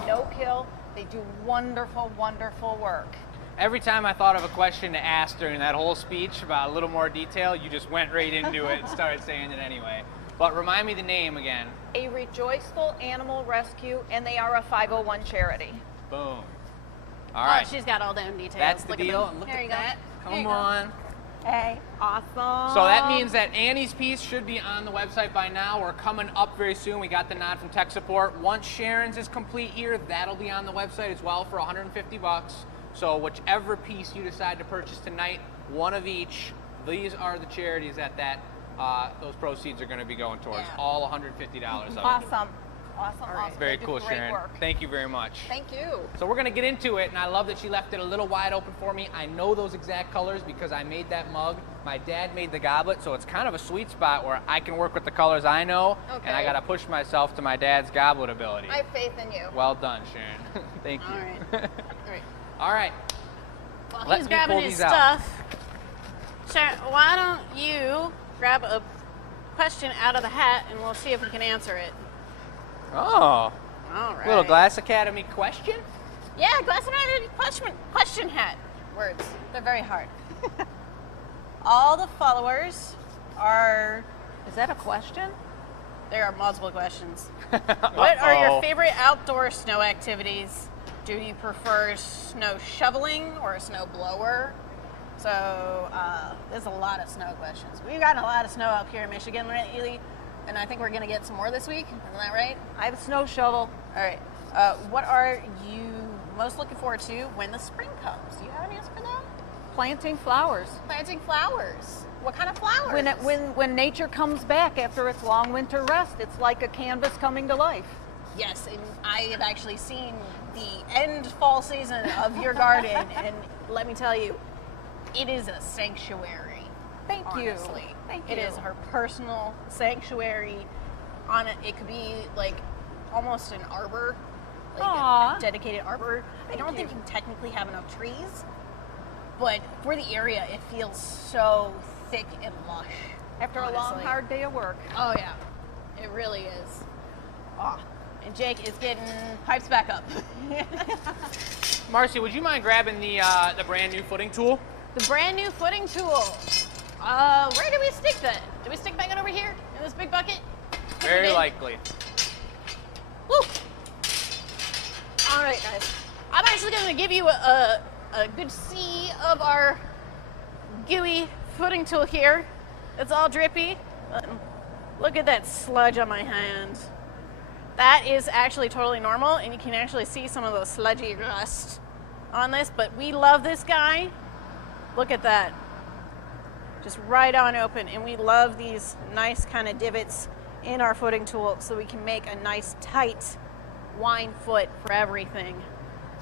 No kill. They do wonderful, wonderful work. Every time I thought of a question to ask during that whole speech about a little more detail, you just went right into it and started saying it anyway. But remind me the name again. A Rejoiceful Animal Rescue, and they are a 501 charity. Boom. All right. Oh, she's got all them details. That's the Look deal. At them. Look Here at you go. that. Here you Come go. on. Hey, awesome. So that means that Annie's piece should be on the website by now. We're coming up very soon. We got the nod from tech support. Once Sharon's is complete here, that'll be on the website as well for $150. So whichever piece you decide to purchase tonight, one of each, these are the charities that those proceeds are going to be going towards. Yeah. All $150 of it. Awesome. Awesome. Awesome. Very They do cool, great Sharon. work. Thank you very much. Thank you. So we're gonna get into it, and I love that she left it a little wide open for me. I know those exact colors because I made that mug. My dad made the goblet, so it's kind of a sweet spot where I can work with the colors I know, Okay. and I gotta push myself to my dad's goblet ability. I have faith in you. Well done, Sharon. Thank you. All right. All right. All right. While Let he's me grabbing pull his these out. stuff, Sharon, why don't you grab a question out of the hat and we'll see if we can answer it. Oh, All right. little Glass Academy question? Yeah, Glass Academy question hat. Words. They're very hard. All the followers are. Is that a question? There are multiple questions. What are your Uh-oh. favorite outdoor snow activities? Do you prefer snow shoveling or a snow blower? So there's a lot of snow questions. We've gotten a lot of snow out here in Michigan lately, and I think we're going to get some more this week. Isn't that right? I have a snow shovel. All right. What are you most looking forward to when the spring comes? Do you have an answer for that? Planting flowers. Planting flowers. What kind of flowers? When nature comes back after its long winter rest, it's like a canvas coming to life. Yes, and I have actually seen the end fall season of your garden, and let me tell you, it is a sanctuary. Thank you. Honestly. Thank It you. is her personal sanctuary. On it, it could be like almost an arbor, like Aw. a dedicated arbor. I don't think you. you technically have enough trees, but for the area, it feels so thick and lush. After a long, honestly. hard day of work. Oh yeah, it really is. Ah, and Jake is getting pipes back up. Marcy, would you mind grabbing the brand new footing tool? The brand new footing tool. Where do we stick that? Do we stick back it over here in this big bucket? Very Okay. likely. Woo! All right, guys. I'm actually going to give you a good see of our gooey footing tool here. It's all drippy. Look at that sludge on my hand. That is actually totally normal, and you can actually see some of those sludgy rust on this, but we love this guy. Look at that. Just right on open, and we love these nice kind of divots in our footing tool so we can make a nice tight wine foot for everything.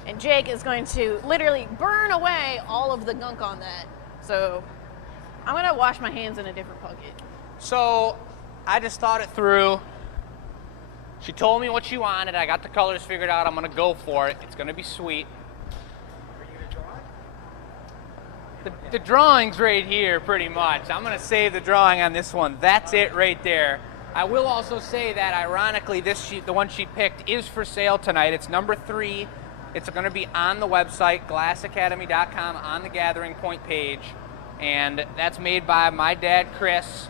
And Jake is going to literally burn away all of the gunk on that. So I'm gonna wash my hands in a different bucket. So I just thought it through. She told me what she wanted. I got the colors figured out. I'm gonna go for it. It's gonna be sweet. The drawing's right here, pretty much. I'm gonna save the drawing on this one. That's it right there. I will also say that, ironically, this sheet, the one she picked, is for sale tonight. It's number 3. It's gonna be on the website, glassacademy.com, on the Gathering Point page. And that's made by my dad, Chris.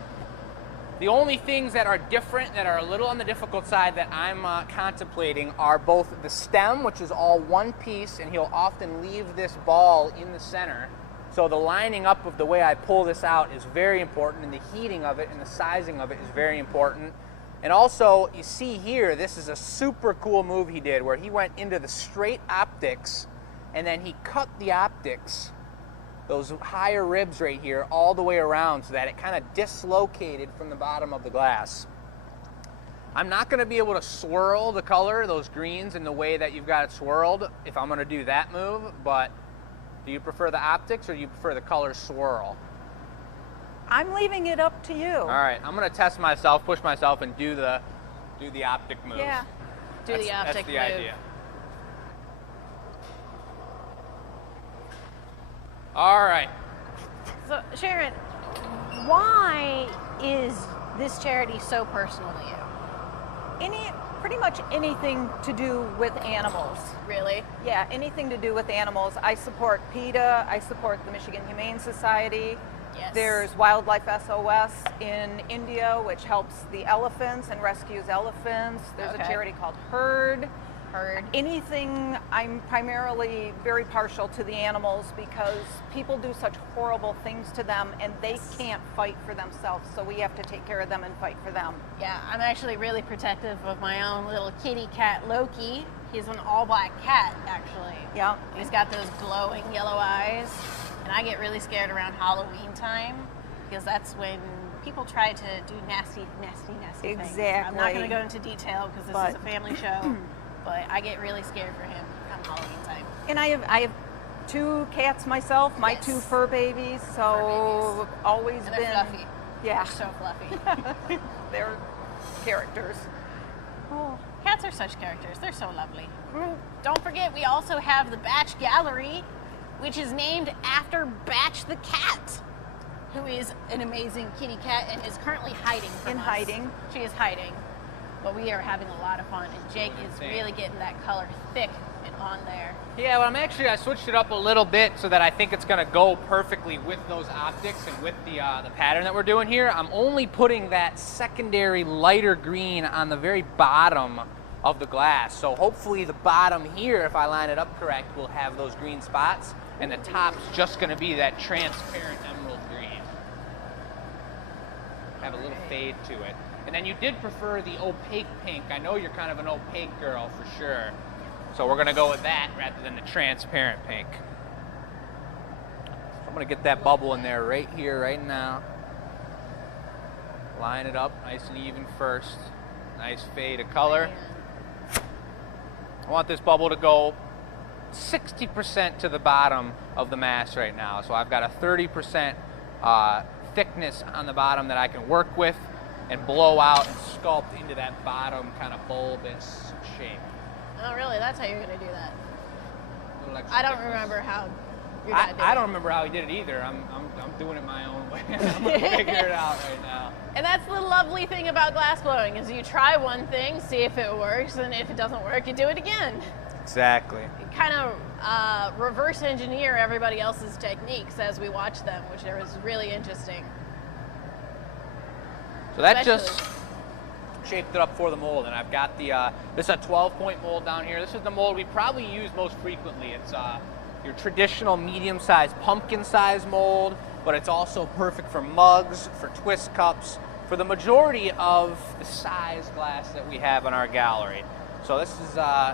The only things that are different, that are a little on the difficult side that I'm contemplating are both the stem, which is all one piece, and he'll often leave this ball in the center. So the lining up of the way I pull this out is very important, and the heating of it and the sizing of it is very important. And also, you see here, this is a super cool move he did where he went into the straight optics and then he cut the optics, those higher ribs right here, all the way around so that it kind of dislocated from the bottom of the glass. I'm not going to be able to swirl the color, those greens, in the way that you've got it swirled if I'm going to do that move, but do you prefer the optics or do you prefer the color swirl? I'm leaving it up to you. All right, I'm going to test myself, push myself, and do the optic move. Yeah. Do the optic That's the move. idea. All right. So Sharon, why is this charity so personal to you? Pretty much anything to do with animals. Really? Yeah, anything to do with animals. I support PETA, I support the Michigan Humane Society, Yes. There's Wildlife SOS in India, which helps the elephants and rescues elephants. There's a Okay. charity called Herd. Heard. Anything, I'm primarily very partial to the animals because people do such horrible things to them and they can't fight for themselves. So we have to take care of them and fight for them. Yeah, I'm actually really protective of my own little kitty cat, Loki. He's an all-black cat, actually. Yeah. And he's got those glowing yellow eyes. And I get really scared around Halloween time because that's when people try to do nasty things. I'm not going to go into detail because this is a family show, but I get really scared for him come Halloween time. And I have 2 cats myself, my Yes. 2 fur babies, so always And been they're fluffy. Yeah, They're so fluffy. they're characters. Oh, cats are such characters. They're so lovely. Don't forget, we also have the Batch Gallery, which is named after Batch the cat, who is an amazing kitty cat and is currently hiding from us. Hiding. She is hiding. But we are having a lot of fun, and Jake is really getting that color thick and on there. Yeah, well, I switched it up a little bit so that I think it's gonna go perfectly with those optics and with the pattern that we're doing here. I'm only putting that secondary lighter green on the very bottom of the glass. So hopefully the bottom here, if I line it up correct, will have those green spots, and the top's just gonna be that transparent emerald green. Have a little fade to it. And then you did prefer the opaque pink. I know you're kind of an opaque girl for sure. So we're gonna go with that rather than the transparent pink. So I'm gonna get that bubble in there right here, right now. Line it up nice and even first. Nice fade of color. I want this bubble to go 60% to the bottom of the mass right now. So I've got a 30% thickness on the bottom that I can work with and blow out and sculpt into that bottom kind of bulbous shape. Oh, really? That's how you're going to do that? A little extra I don't thickness. remember how you're going to do it. I don't remember how he did it either. I'm doing it my own way. I'm going to figure it out right now. And that's the lovely thing about glass blowing is you try one thing, see if it works, and if it doesn't work, you do it again. Exactly. You kind of reverse engineer everybody else's techniques as we watch them, which is really interesting. So that Especially- just shaped it up for the mold, and I've got the, this is a 12-point mold down here. This is the mold we probably use most frequently. It's your traditional medium-sized pumpkin-sized mold, but it's also perfect for mugs, for twist cups, for the majority of the size glass that we have in our gallery. So this is,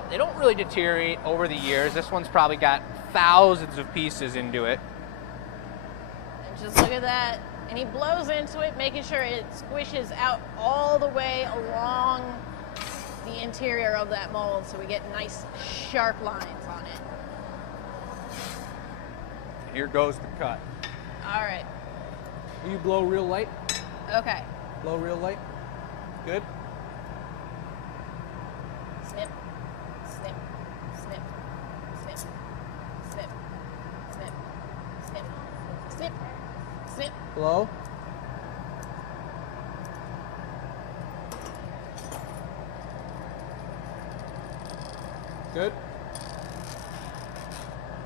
they don't really deteriorate over the years. This one's probably got thousands of pieces into it. And just look at that. And he blows into it, making sure it squishes out all the way along the interior of that mold so we get nice sharp lines on it. Here goes the cut. All right. You blow real light? Okay. Blow real light? Good? Snip, snip, snip, snip, snip, snip, snip, snip, snip. Blow? Good?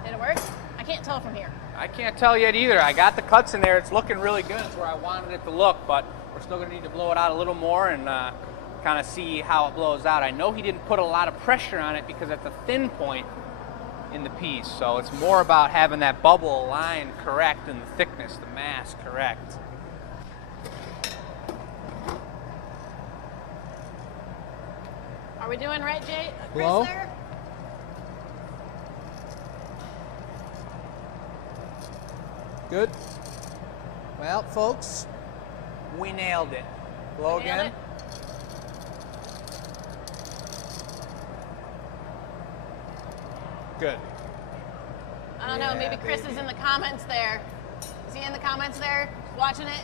Did it work? I can't tell from here. I can't tell yet either. I got the cuts in there. It's looking really good. It's where I wanted it to look, but we're still going to need to blow it out a little more and kind of see how it blows out. I know he didn't put a lot of pressure on it because it's a thin point in the piece, so it's more about having that bubble line correct and the thickness, the mass correct. Are we doing right, Jay? Blow? Chris there? Good. Well, folks, we nailed it. Blow We nailed again. it? Good. I don't know, Yeah, maybe Chris baby. is in the comments there. Is he in the comments there, watching it?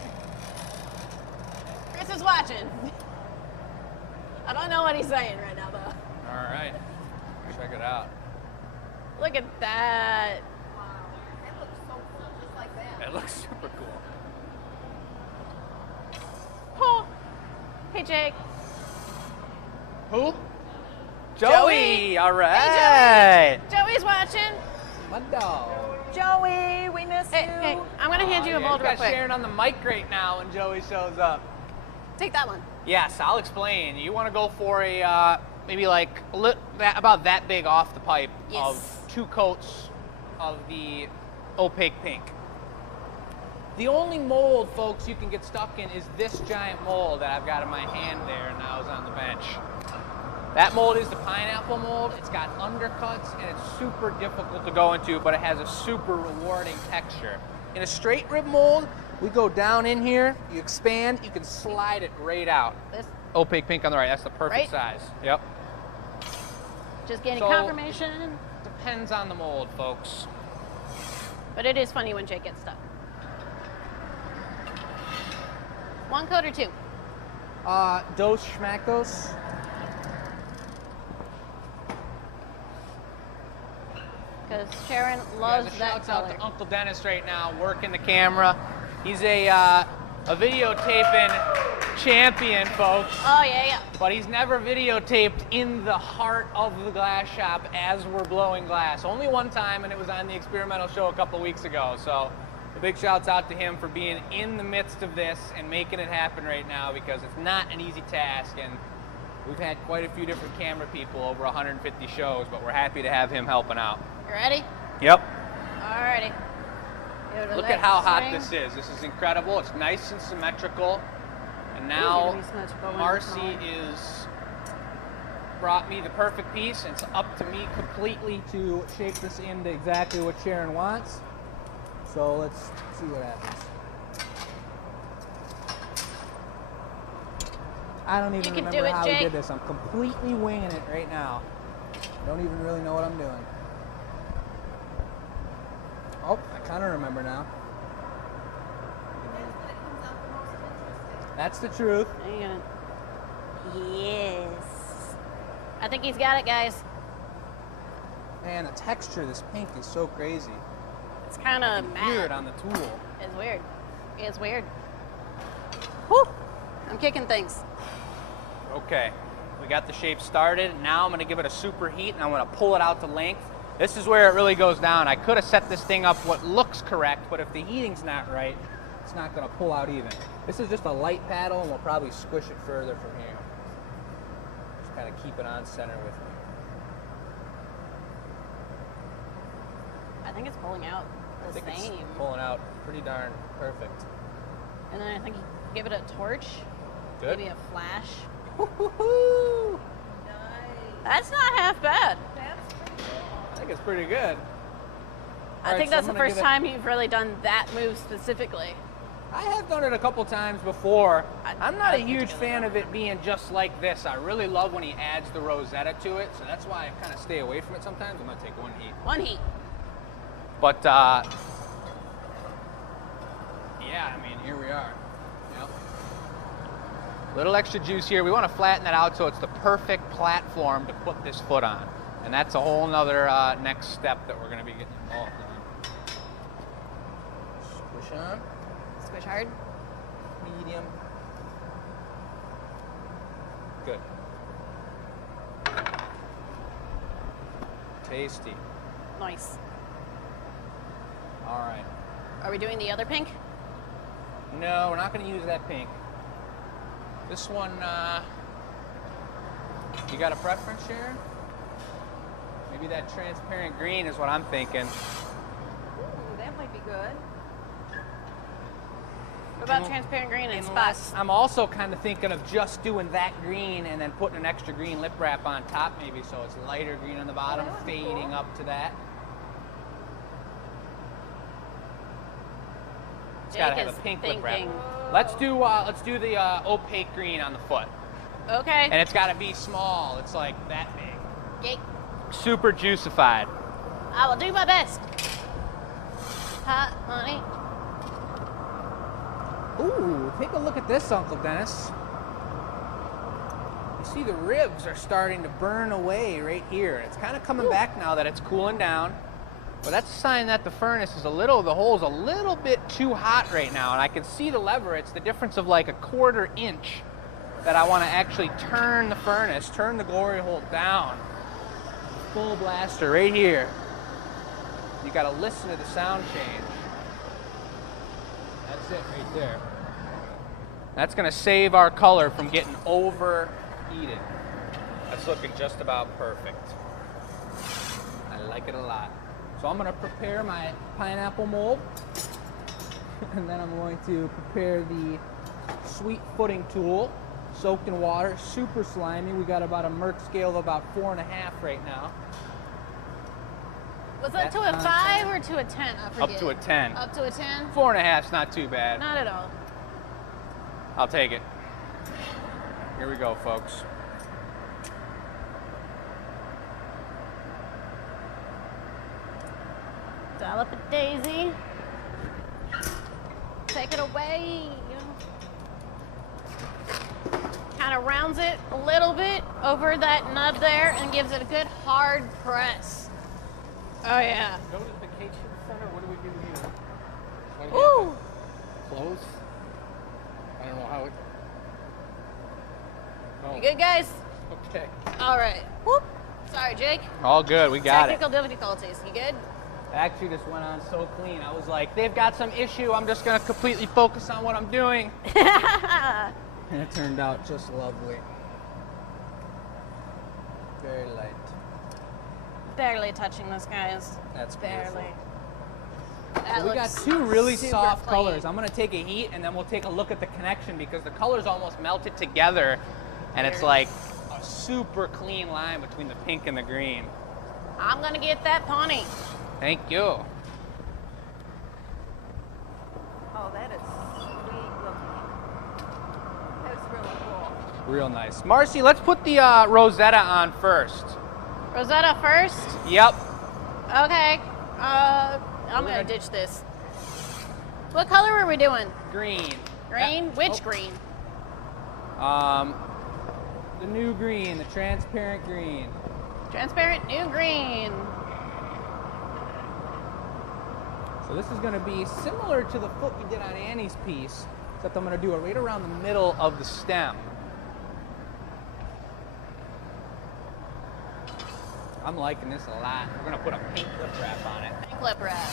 Chris is watching. I don't know what he's saying right now, though. All right. Check it out. Look at that. That looks so cool, just like that. It looks super cool. Oh. Hey, Jake. Who? Joey. All right. Joey's watching. My dog. Joey, we miss Hey, you. hey, I'm gonna hand you a mold You real guys quick. sharing on the mic right now when Joey shows up. Take that one. Yes, I'll explain. You want to go for a maybe like about that big off the pipe Yes. of 2 coats of the opaque pink. The only mold, folks, you can get stuck in is this giant mold that I've got in my hand there now is on the bench. That mold is the pineapple mold. It's got undercuts and it's super difficult to go into, but it has a super rewarding texture. In a straight rib mold, we go down in here, you expand, you can slide it right out. This, Opaque pink on the right, that's the perfect Right? size. Yep. just getting So- confirmation. Depends on the mold, folks. But it is funny when Jake gets stuck. 1 coat or 2? Dos schmackos. Because Sharon loves Yeah, the that shouts color. out to Uncle Dennis right now, working the camera. He's a videotaping champion, folks. Oh, yeah, yeah. But he's never videotaped in the heart of the glass shop as we're blowing glass. Only one time, and it was on the experimental show a couple weeks ago. So a big shouts out to him for being in the midst of this and making it happen right now, because it's not an easy task. And we've had quite a few different camera people over 150 shows, but we're happy to have him helping out. You ready? Yep. Alrighty. Go to Look that at how hot swing. this is. This is incredible. It's nice and symmetrical. And Ooh, now you're gonna be symmetrical when Marcy it's is brought me the perfect piece, and it's up to me completely to shape this into exactly what Sharon wants. So let's see what happens. I don't even You can remember do it, how we Jake. did this. I'm completely winging it right now. Don't even really know what I'm doing. Oh, I kind of remember now. That's the truth. Hang on. Yes. I think he's got it, guys. Man, the texture of this pink is so crazy. It's kind of Hear it matte. on the tool. It's weird. It's weird. Whew. I'm kicking things. Okay, we got the shape started. Now I'm gonna give it a super heat and I'm gonna pull it out to length. This is where it really goes down. I could have set this thing up what looks correct, but if the heating's not right, it's not gonna pull out even. This is just a light paddle and we'll probably squish it further from here. Just kind of keep it on center with me. I think it's pulling out I the think it's same. pulling out pretty darn perfect. And then I think you give it a torch. Good. Maybe a flash. Woo-hoo-hoo. That's not half bad. I think it's pretty good. I All right, think so that's I'm the gonna first give it- time you've really done that move specifically. I have done it a couple times before. I'm not a I huge think fan of it being just like this. I really love when he adds the rosetta to it, so that's why I kind of stay away from it sometimes. I'm gonna take one heat. One heat. But yeah, I mean, here we are. Yep. Little extra juice here. We want to flatten that out so it's the perfect platform to put this foot on. And that's a whole nother next step that we're gonna be getting involved in. Squish on. Squish hard. Medium. Good. Tasty. Nice. All right. Are we doing the other pink? No, we're not going to use that pink. This one, you got a preference, Sharon? Maybe that transparent green is what I'm thinking. Ooh, that might be good. What about transparent green and Unless spots? I'm also kind of thinking of just doing that green and then putting an extra green lip wrap on top, maybe, so it's lighter green on the bottom, that would be fading cool. up to that. It's Jake got to have is a pink lip wrap. thinking. Let's do the opaque green on the foot, Okay. and it's got to be small. It's like that big, Jake, super juicified. I will do my best. Hot honey. Ooh, take a look at this, Uncle Dennis. You see the ribs are starting to burn away right here. It's kind of coming back now that it's cooling down. But that's a sign that the furnace is the hole's a little bit too hot right now. And I can see the lever. It's the difference of like a 1/4 inch that I want to actually turn the furnace, turn the glory hole down. Full blaster right here. You got to listen to the sound change. That's it right there. That's going to save our color from getting overheated. That's looking just about perfect. I like it a lot. So I'm going to prepare my pineapple mold. And then I'm going to prepare the sweet footing tool, soaked in water, super slimy. We got about a Merck scale of about 4.5 right now. Was that to a 5 or to a 10? I forget. Up to a 10. Up to a 10? 4.5's not too bad. Not at all. I'll take it. Here we go, folks. Dollop a daisy. Take it away. Kind of rounds it a little bit over that nub there and gives it a good hard press. Oh yeah. Notification center, what do we do here? Ooh. Close? I don't know how it... Oh. You good, guys? Okay. All right. Whoop. Sorry, Jake. All good, we got Technical difficulties. You good? Actually, this went on so clean. I was like, they've got some issue. I'm just going to completely focus on what I'm doing. And it turned out just lovely. Very light. Barely touching this, guys. That's beautiful. Barely. That So we got looks two really super soft clean. colors. I'm going to take a heat and then we'll take a look at the connection because the colors almost melted together and it's like a super clean line between the pink and the green. I'm going to get that pony. Thank you. Oh, that is sweet looking. That's really cool. Real nice. Marcy, let's put the Rosetta on first. Rosetta first? Yep. Okay. I'm going to ditch this. What color are we doing? Green. Green? Which Oh. green? The new green, the transparent green. Transparent new green. So this is going to be similar to the foot we did on Annie's piece, except I'm going to do it right around the middle of the stem. I'm liking this a lot. We're going to put a pink lip wrap on it. Pink lip wrap.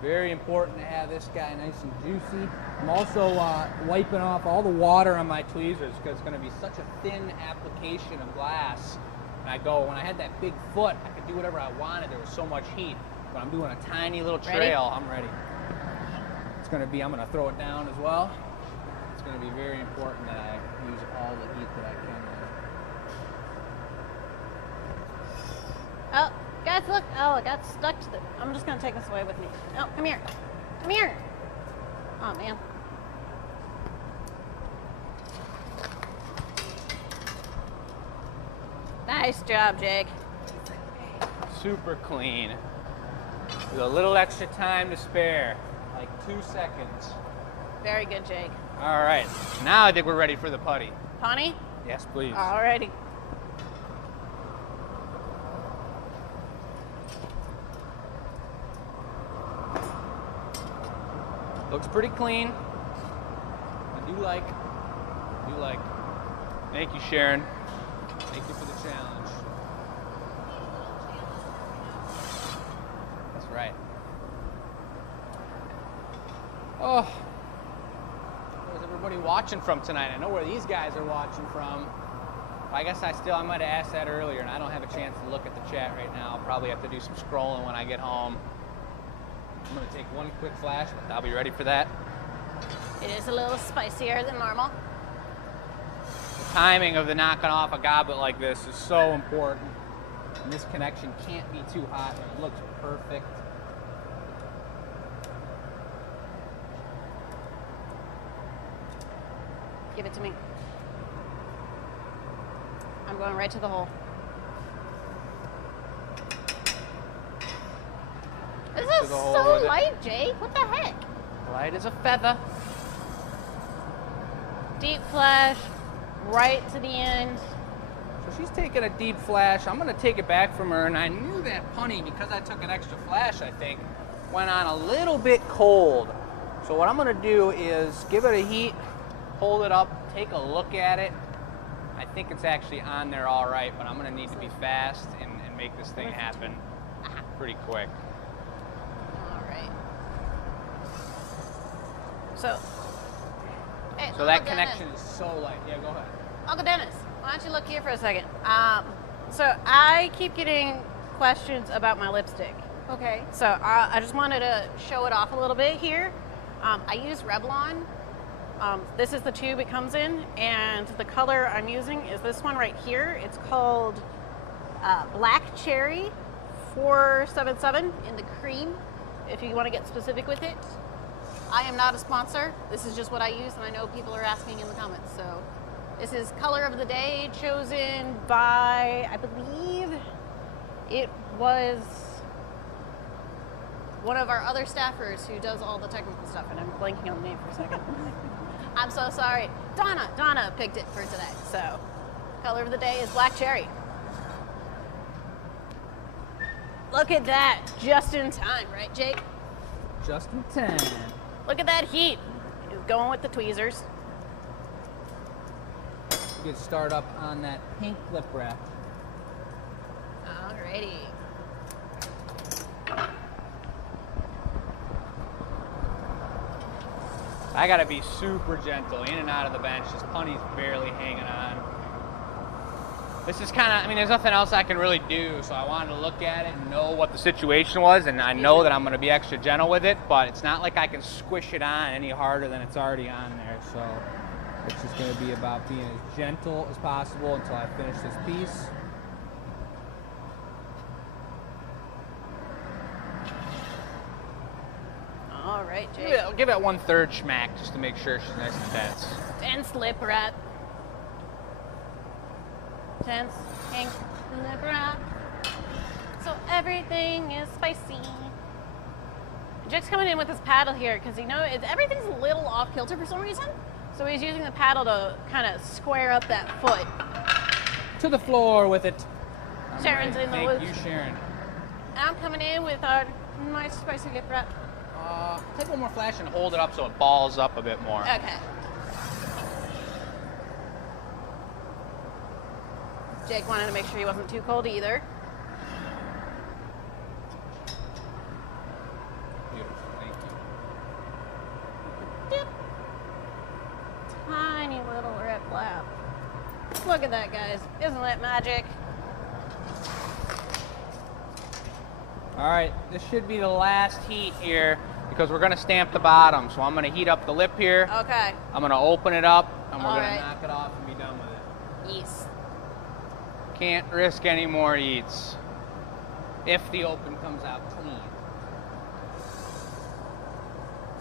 Very important to have this guy nice and juicy. I'm also wiping off all the water on my tweezers because it's going to be such a thin application of glass. And when I had that big foot, I could do whatever I wanted. There was so much heat. But I'm doing a tiny little trail. Ready? I'm ready. It's going to be, I'm going to throw it down as well. It's going to be very important that I use all the heat that I can. Oh, guys, look. Oh, it got stuck to the... I'm just going to take this away with me. Oh, come here. Come here. Oh, man. Nice job, Jake. Super clean. With a little extra time to spare. Like 2 seconds. Very good, Jake. All right. Now I think we're ready for the putty. Pony? Yes, please. Alrighty. Looks pretty clean. I do like. Thank you, Sharon. Thank you for the challenge. That's right. Oh, where's everybody watching from tonight? I know where these guys are watching from. I guess I might have asked that earlier, and I don't have a chance to look at the chat right now. I'll probably have to do some scrolling when I get home. I'm going to take one quick flash, but I'll be ready for that. It is a little spicier than normal. The timing of the knocking off a goblet like this is so important. And this connection can't be too hot, and it looks perfect. Give it to me. I'm going right to the hole. This is the hole so with it. light, Jake. What the heck? Light as a feather. Deep flash, right to the end. So she's taking a deep flash. I'm going to take it back from her, and I knew that punny, because I took an extra flash, I think, went on a little bit cold. So what I'm going to do is give it a heat, hold it up, take a look at it, I think it's actually on there all right, but I'm gonna need to be fast and make this thing happen pretty quick. All right. So, hey, So that Uncle connection Dennis. is so light. Yeah, go ahead. Uncle Dennis, why don't you look here for a second? So I keep getting questions about my lipstick. Okay. So I just wanted to show it off a little bit here. I use Revlon. This is the tube it comes in, and the color I'm using is this one right here. It's called Black Cherry 477 in the cream, if you want to get specific with it. I am not a sponsor. This is just what I use, and I know people are asking in the comments. So this is color of the day, chosen by, I believe it was one of our other staffers who does all the technical stuff, and I'm blanking on the name for a second. I'm so sorry. Donna picked it for today. So color of the day is Black Cherry. Look at that, just in time, right, Jake? Just in time. Look at that heat. It's going with the tweezers. Get start up on that pink lip wrap. Alrighty. I gotta be super gentle, in and out of the bench. This punny's barely hanging on. This is kind of, I mean, there's nothing else I can really do, so I wanted to look at it and know what the situation was, and I know that I'm gonna be extra gentle with it, but it's not like I can squish it on any harder than it's already on there, so it's just gonna be about being as gentle as possible until I finish this piece. All right, Jake. Give it 1/3 schmack just to make sure she's nice and tense. Tense lip wrap. Tense pink lip wrap. So everything is spicy. Jake's coming in with his paddle here because everything's a little off kilter for some reason. So he's using the paddle to kind of square up that foot. To the floor with it. Sharon's in the Thank woods. you, Sharon. And I'm coming in with our nice spicy lip wrap. Take one more flash and hold it up so it balls up a bit more. Okay. Jake wanted to make sure he wasn't too cold either. Beautiful, thank you. Dip. Tiny little rip flap. Look at that, guys. Isn't that magic? All right, this should be the last heat here because we're gonna stamp the bottom. So I'm gonna heat up the lip here. Okay. I'm gonna open it up and we're All gonna right. knock it off and be done with it. Yes. Can't risk any more eats if the open comes out clean.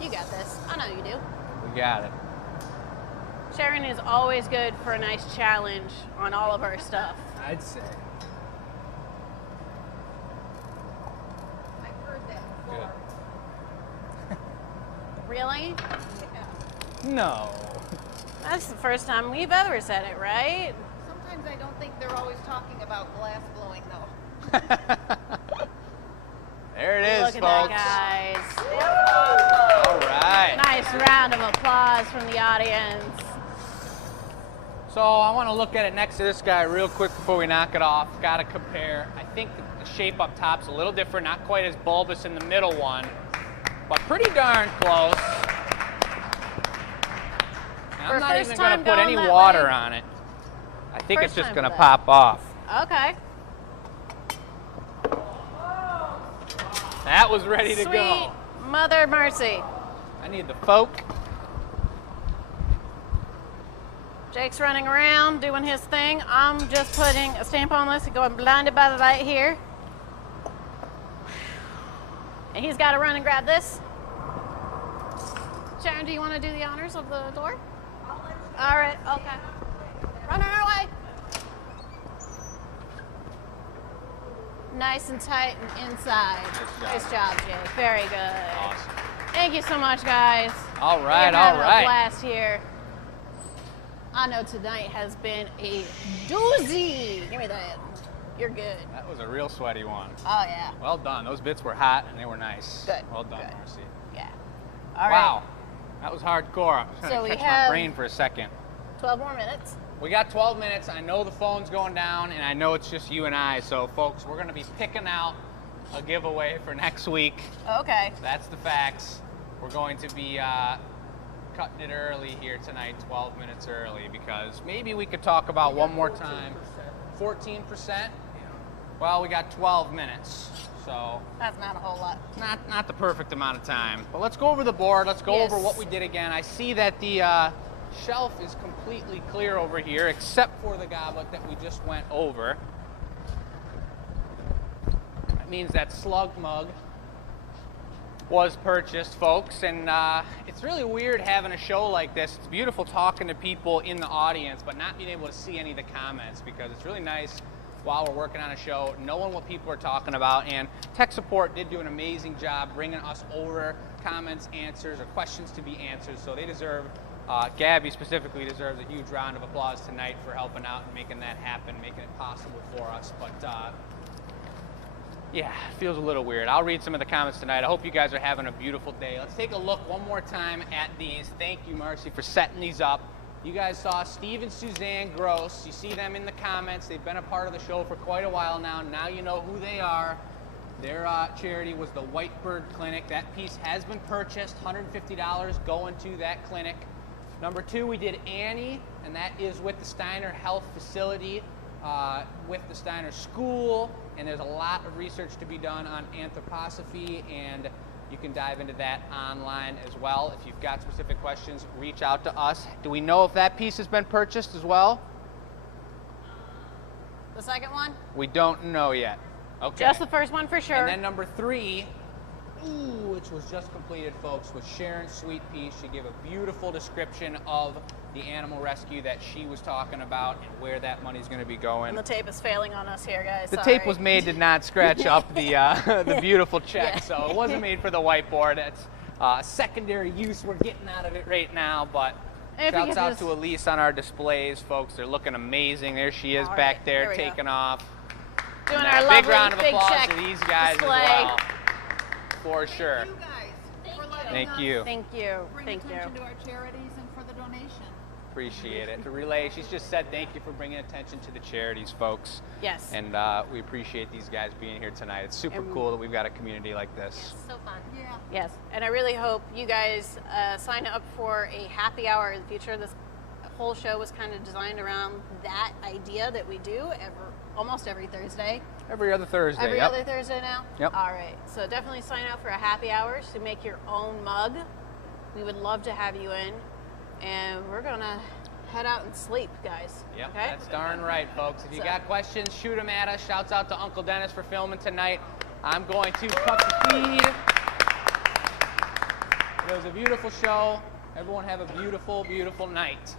You got this. I know you do. We got it. Sharon is always good for a nice challenge on all of our stuff. I'd say. I've heard that before. Really? No. That's the first time we've ever said it, right? Sometimes I don't think they're always talking about glass blowing, though. There it is, Look at folks. that, guys. All right. Nice round of applause from the audience. So I want to look at it next to this guy real quick before we knock it off. Got to compare. I think the shape up top's a little different, not quite as bulbous in the middle one, but pretty darn close. And I'm not even going to put any water on it. I think it's just going to pop off. Okay. That was ready to Sweet go. Mother Mercy. I need the folk. Jake's running around doing his thing. I'm just putting a stamp on this and going blinded by the light here. And he's got to run and grab this. Sharon, do you want to do the honors of the door? All right, okay. Running our way. Nice and tight and inside. Nice job, Jake. Very good. Awesome. Thank you so much, guys. All right, We're all having a right. blast here. I know tonight has been a doozy. Give me that. You're good. That was a real sweaty one. Oh, yeah. Well done. Those bits were hot and they were nice. Good. Well done, Good. Marcy. Yeah. All right. Wow. That was hardcore. I was So trying we to catch have- my brain for a second. 12 more minutes. We got 12 minutes. I know the phone's going down, and I know it's just you and I. So, folks, we're going to be picking out a giveaway for next week. Okay. That's the facts. We're going to be cutting it early here tonight, 12 minutes early, because maybe we could talk about one more time. 14%? Well, we got 12 minutes, so That's not a whole lot. not the perfect amount of time. But let's go over the board. Let's go over what we did again. I see that the shelf is completely clear over here, except for the goblet that we just went over. That means that slug mug was purchased, folks, and it's really weird having a show like this. It's beautiful talking to people in the audience, but not being able to see any of the comments, because it's really nice while we're working on a show, knowing what people are talking about. And tech support did do an amazing job bringing us over comments, answers, or questions to be answered, so they deserve, Gabby specifically deserves a huge round of applause tonight for helping out and making that happen, making it possible for us. But yeah, it feels a little weird. I'll read some of the comments tonight. I hope you guys are having a beautiful day. Let's take a look one more time at these. Thank you, Marcy, for setting these up. You guys saw Steve and Suzanne Gross. You see them in the comments. They've been a part of the show for quite a while now. Now you know who they are. Their charity was the Whitebird Clinic. That piece has been purchased, $150 going to that clinic. Number 2, we did Annie, and that is with the Steiner Health Facility, with the Steiner School, and there's a lot of research to be done on anthroposophy, and you can dive into that online as well. If you've got specific questions, reach out to us. Do we know if that piece has been purchased as well? The second one? We don't know yet. Okay. Just the first one for sure. And then number 3, which was just completed, folks, was Sharon's sweet piece. She gave a beautiful description of the animal rescue that she was talking about and where that money's going to be going. And the tape is failing on us here, guys. The Sorry. tape was made to not scratch up the beautiful check, Yeah. so it wasn't made for the whiteboard. It's secondary use we're getting out of it right now, but If we shouts could out just- to Elise on our displays, folks. They're looking amazing. There she is All back right, there there we go. taking off. Doing And our a lovely big round of big applause check to these guys display. as well. For sure. Thank you guys for letting Thank us you. Thank you. bring Thank you. attention to our charities and for the donation. Appreciate it. To relay, she's just said thank you for bringing attention to the charities, folks. Yes. And we appreciate these guys being here tonight. It's super And- cool that we've got a community like this. So fun. Yeah. Yes, and I really hope you guys sign up for a happy hour in the future. This whole show was kind of designed around that idea that we do almost every Thursday. Every other Thursday. Every yep. other Thursday now? Yep. All right, so definitely sign up for a happy hour to make your own mug. We would love to have you in. And we're going to head out and sleep, guys. Yep, Okay? that's darn right, folks. If you So- got questions, shoot them at us. Shouts out to Uncle Dennis for filming tonight. I'm going to cut the feed. It was a beautiful show. Everyone have a beautiful, beautiful night.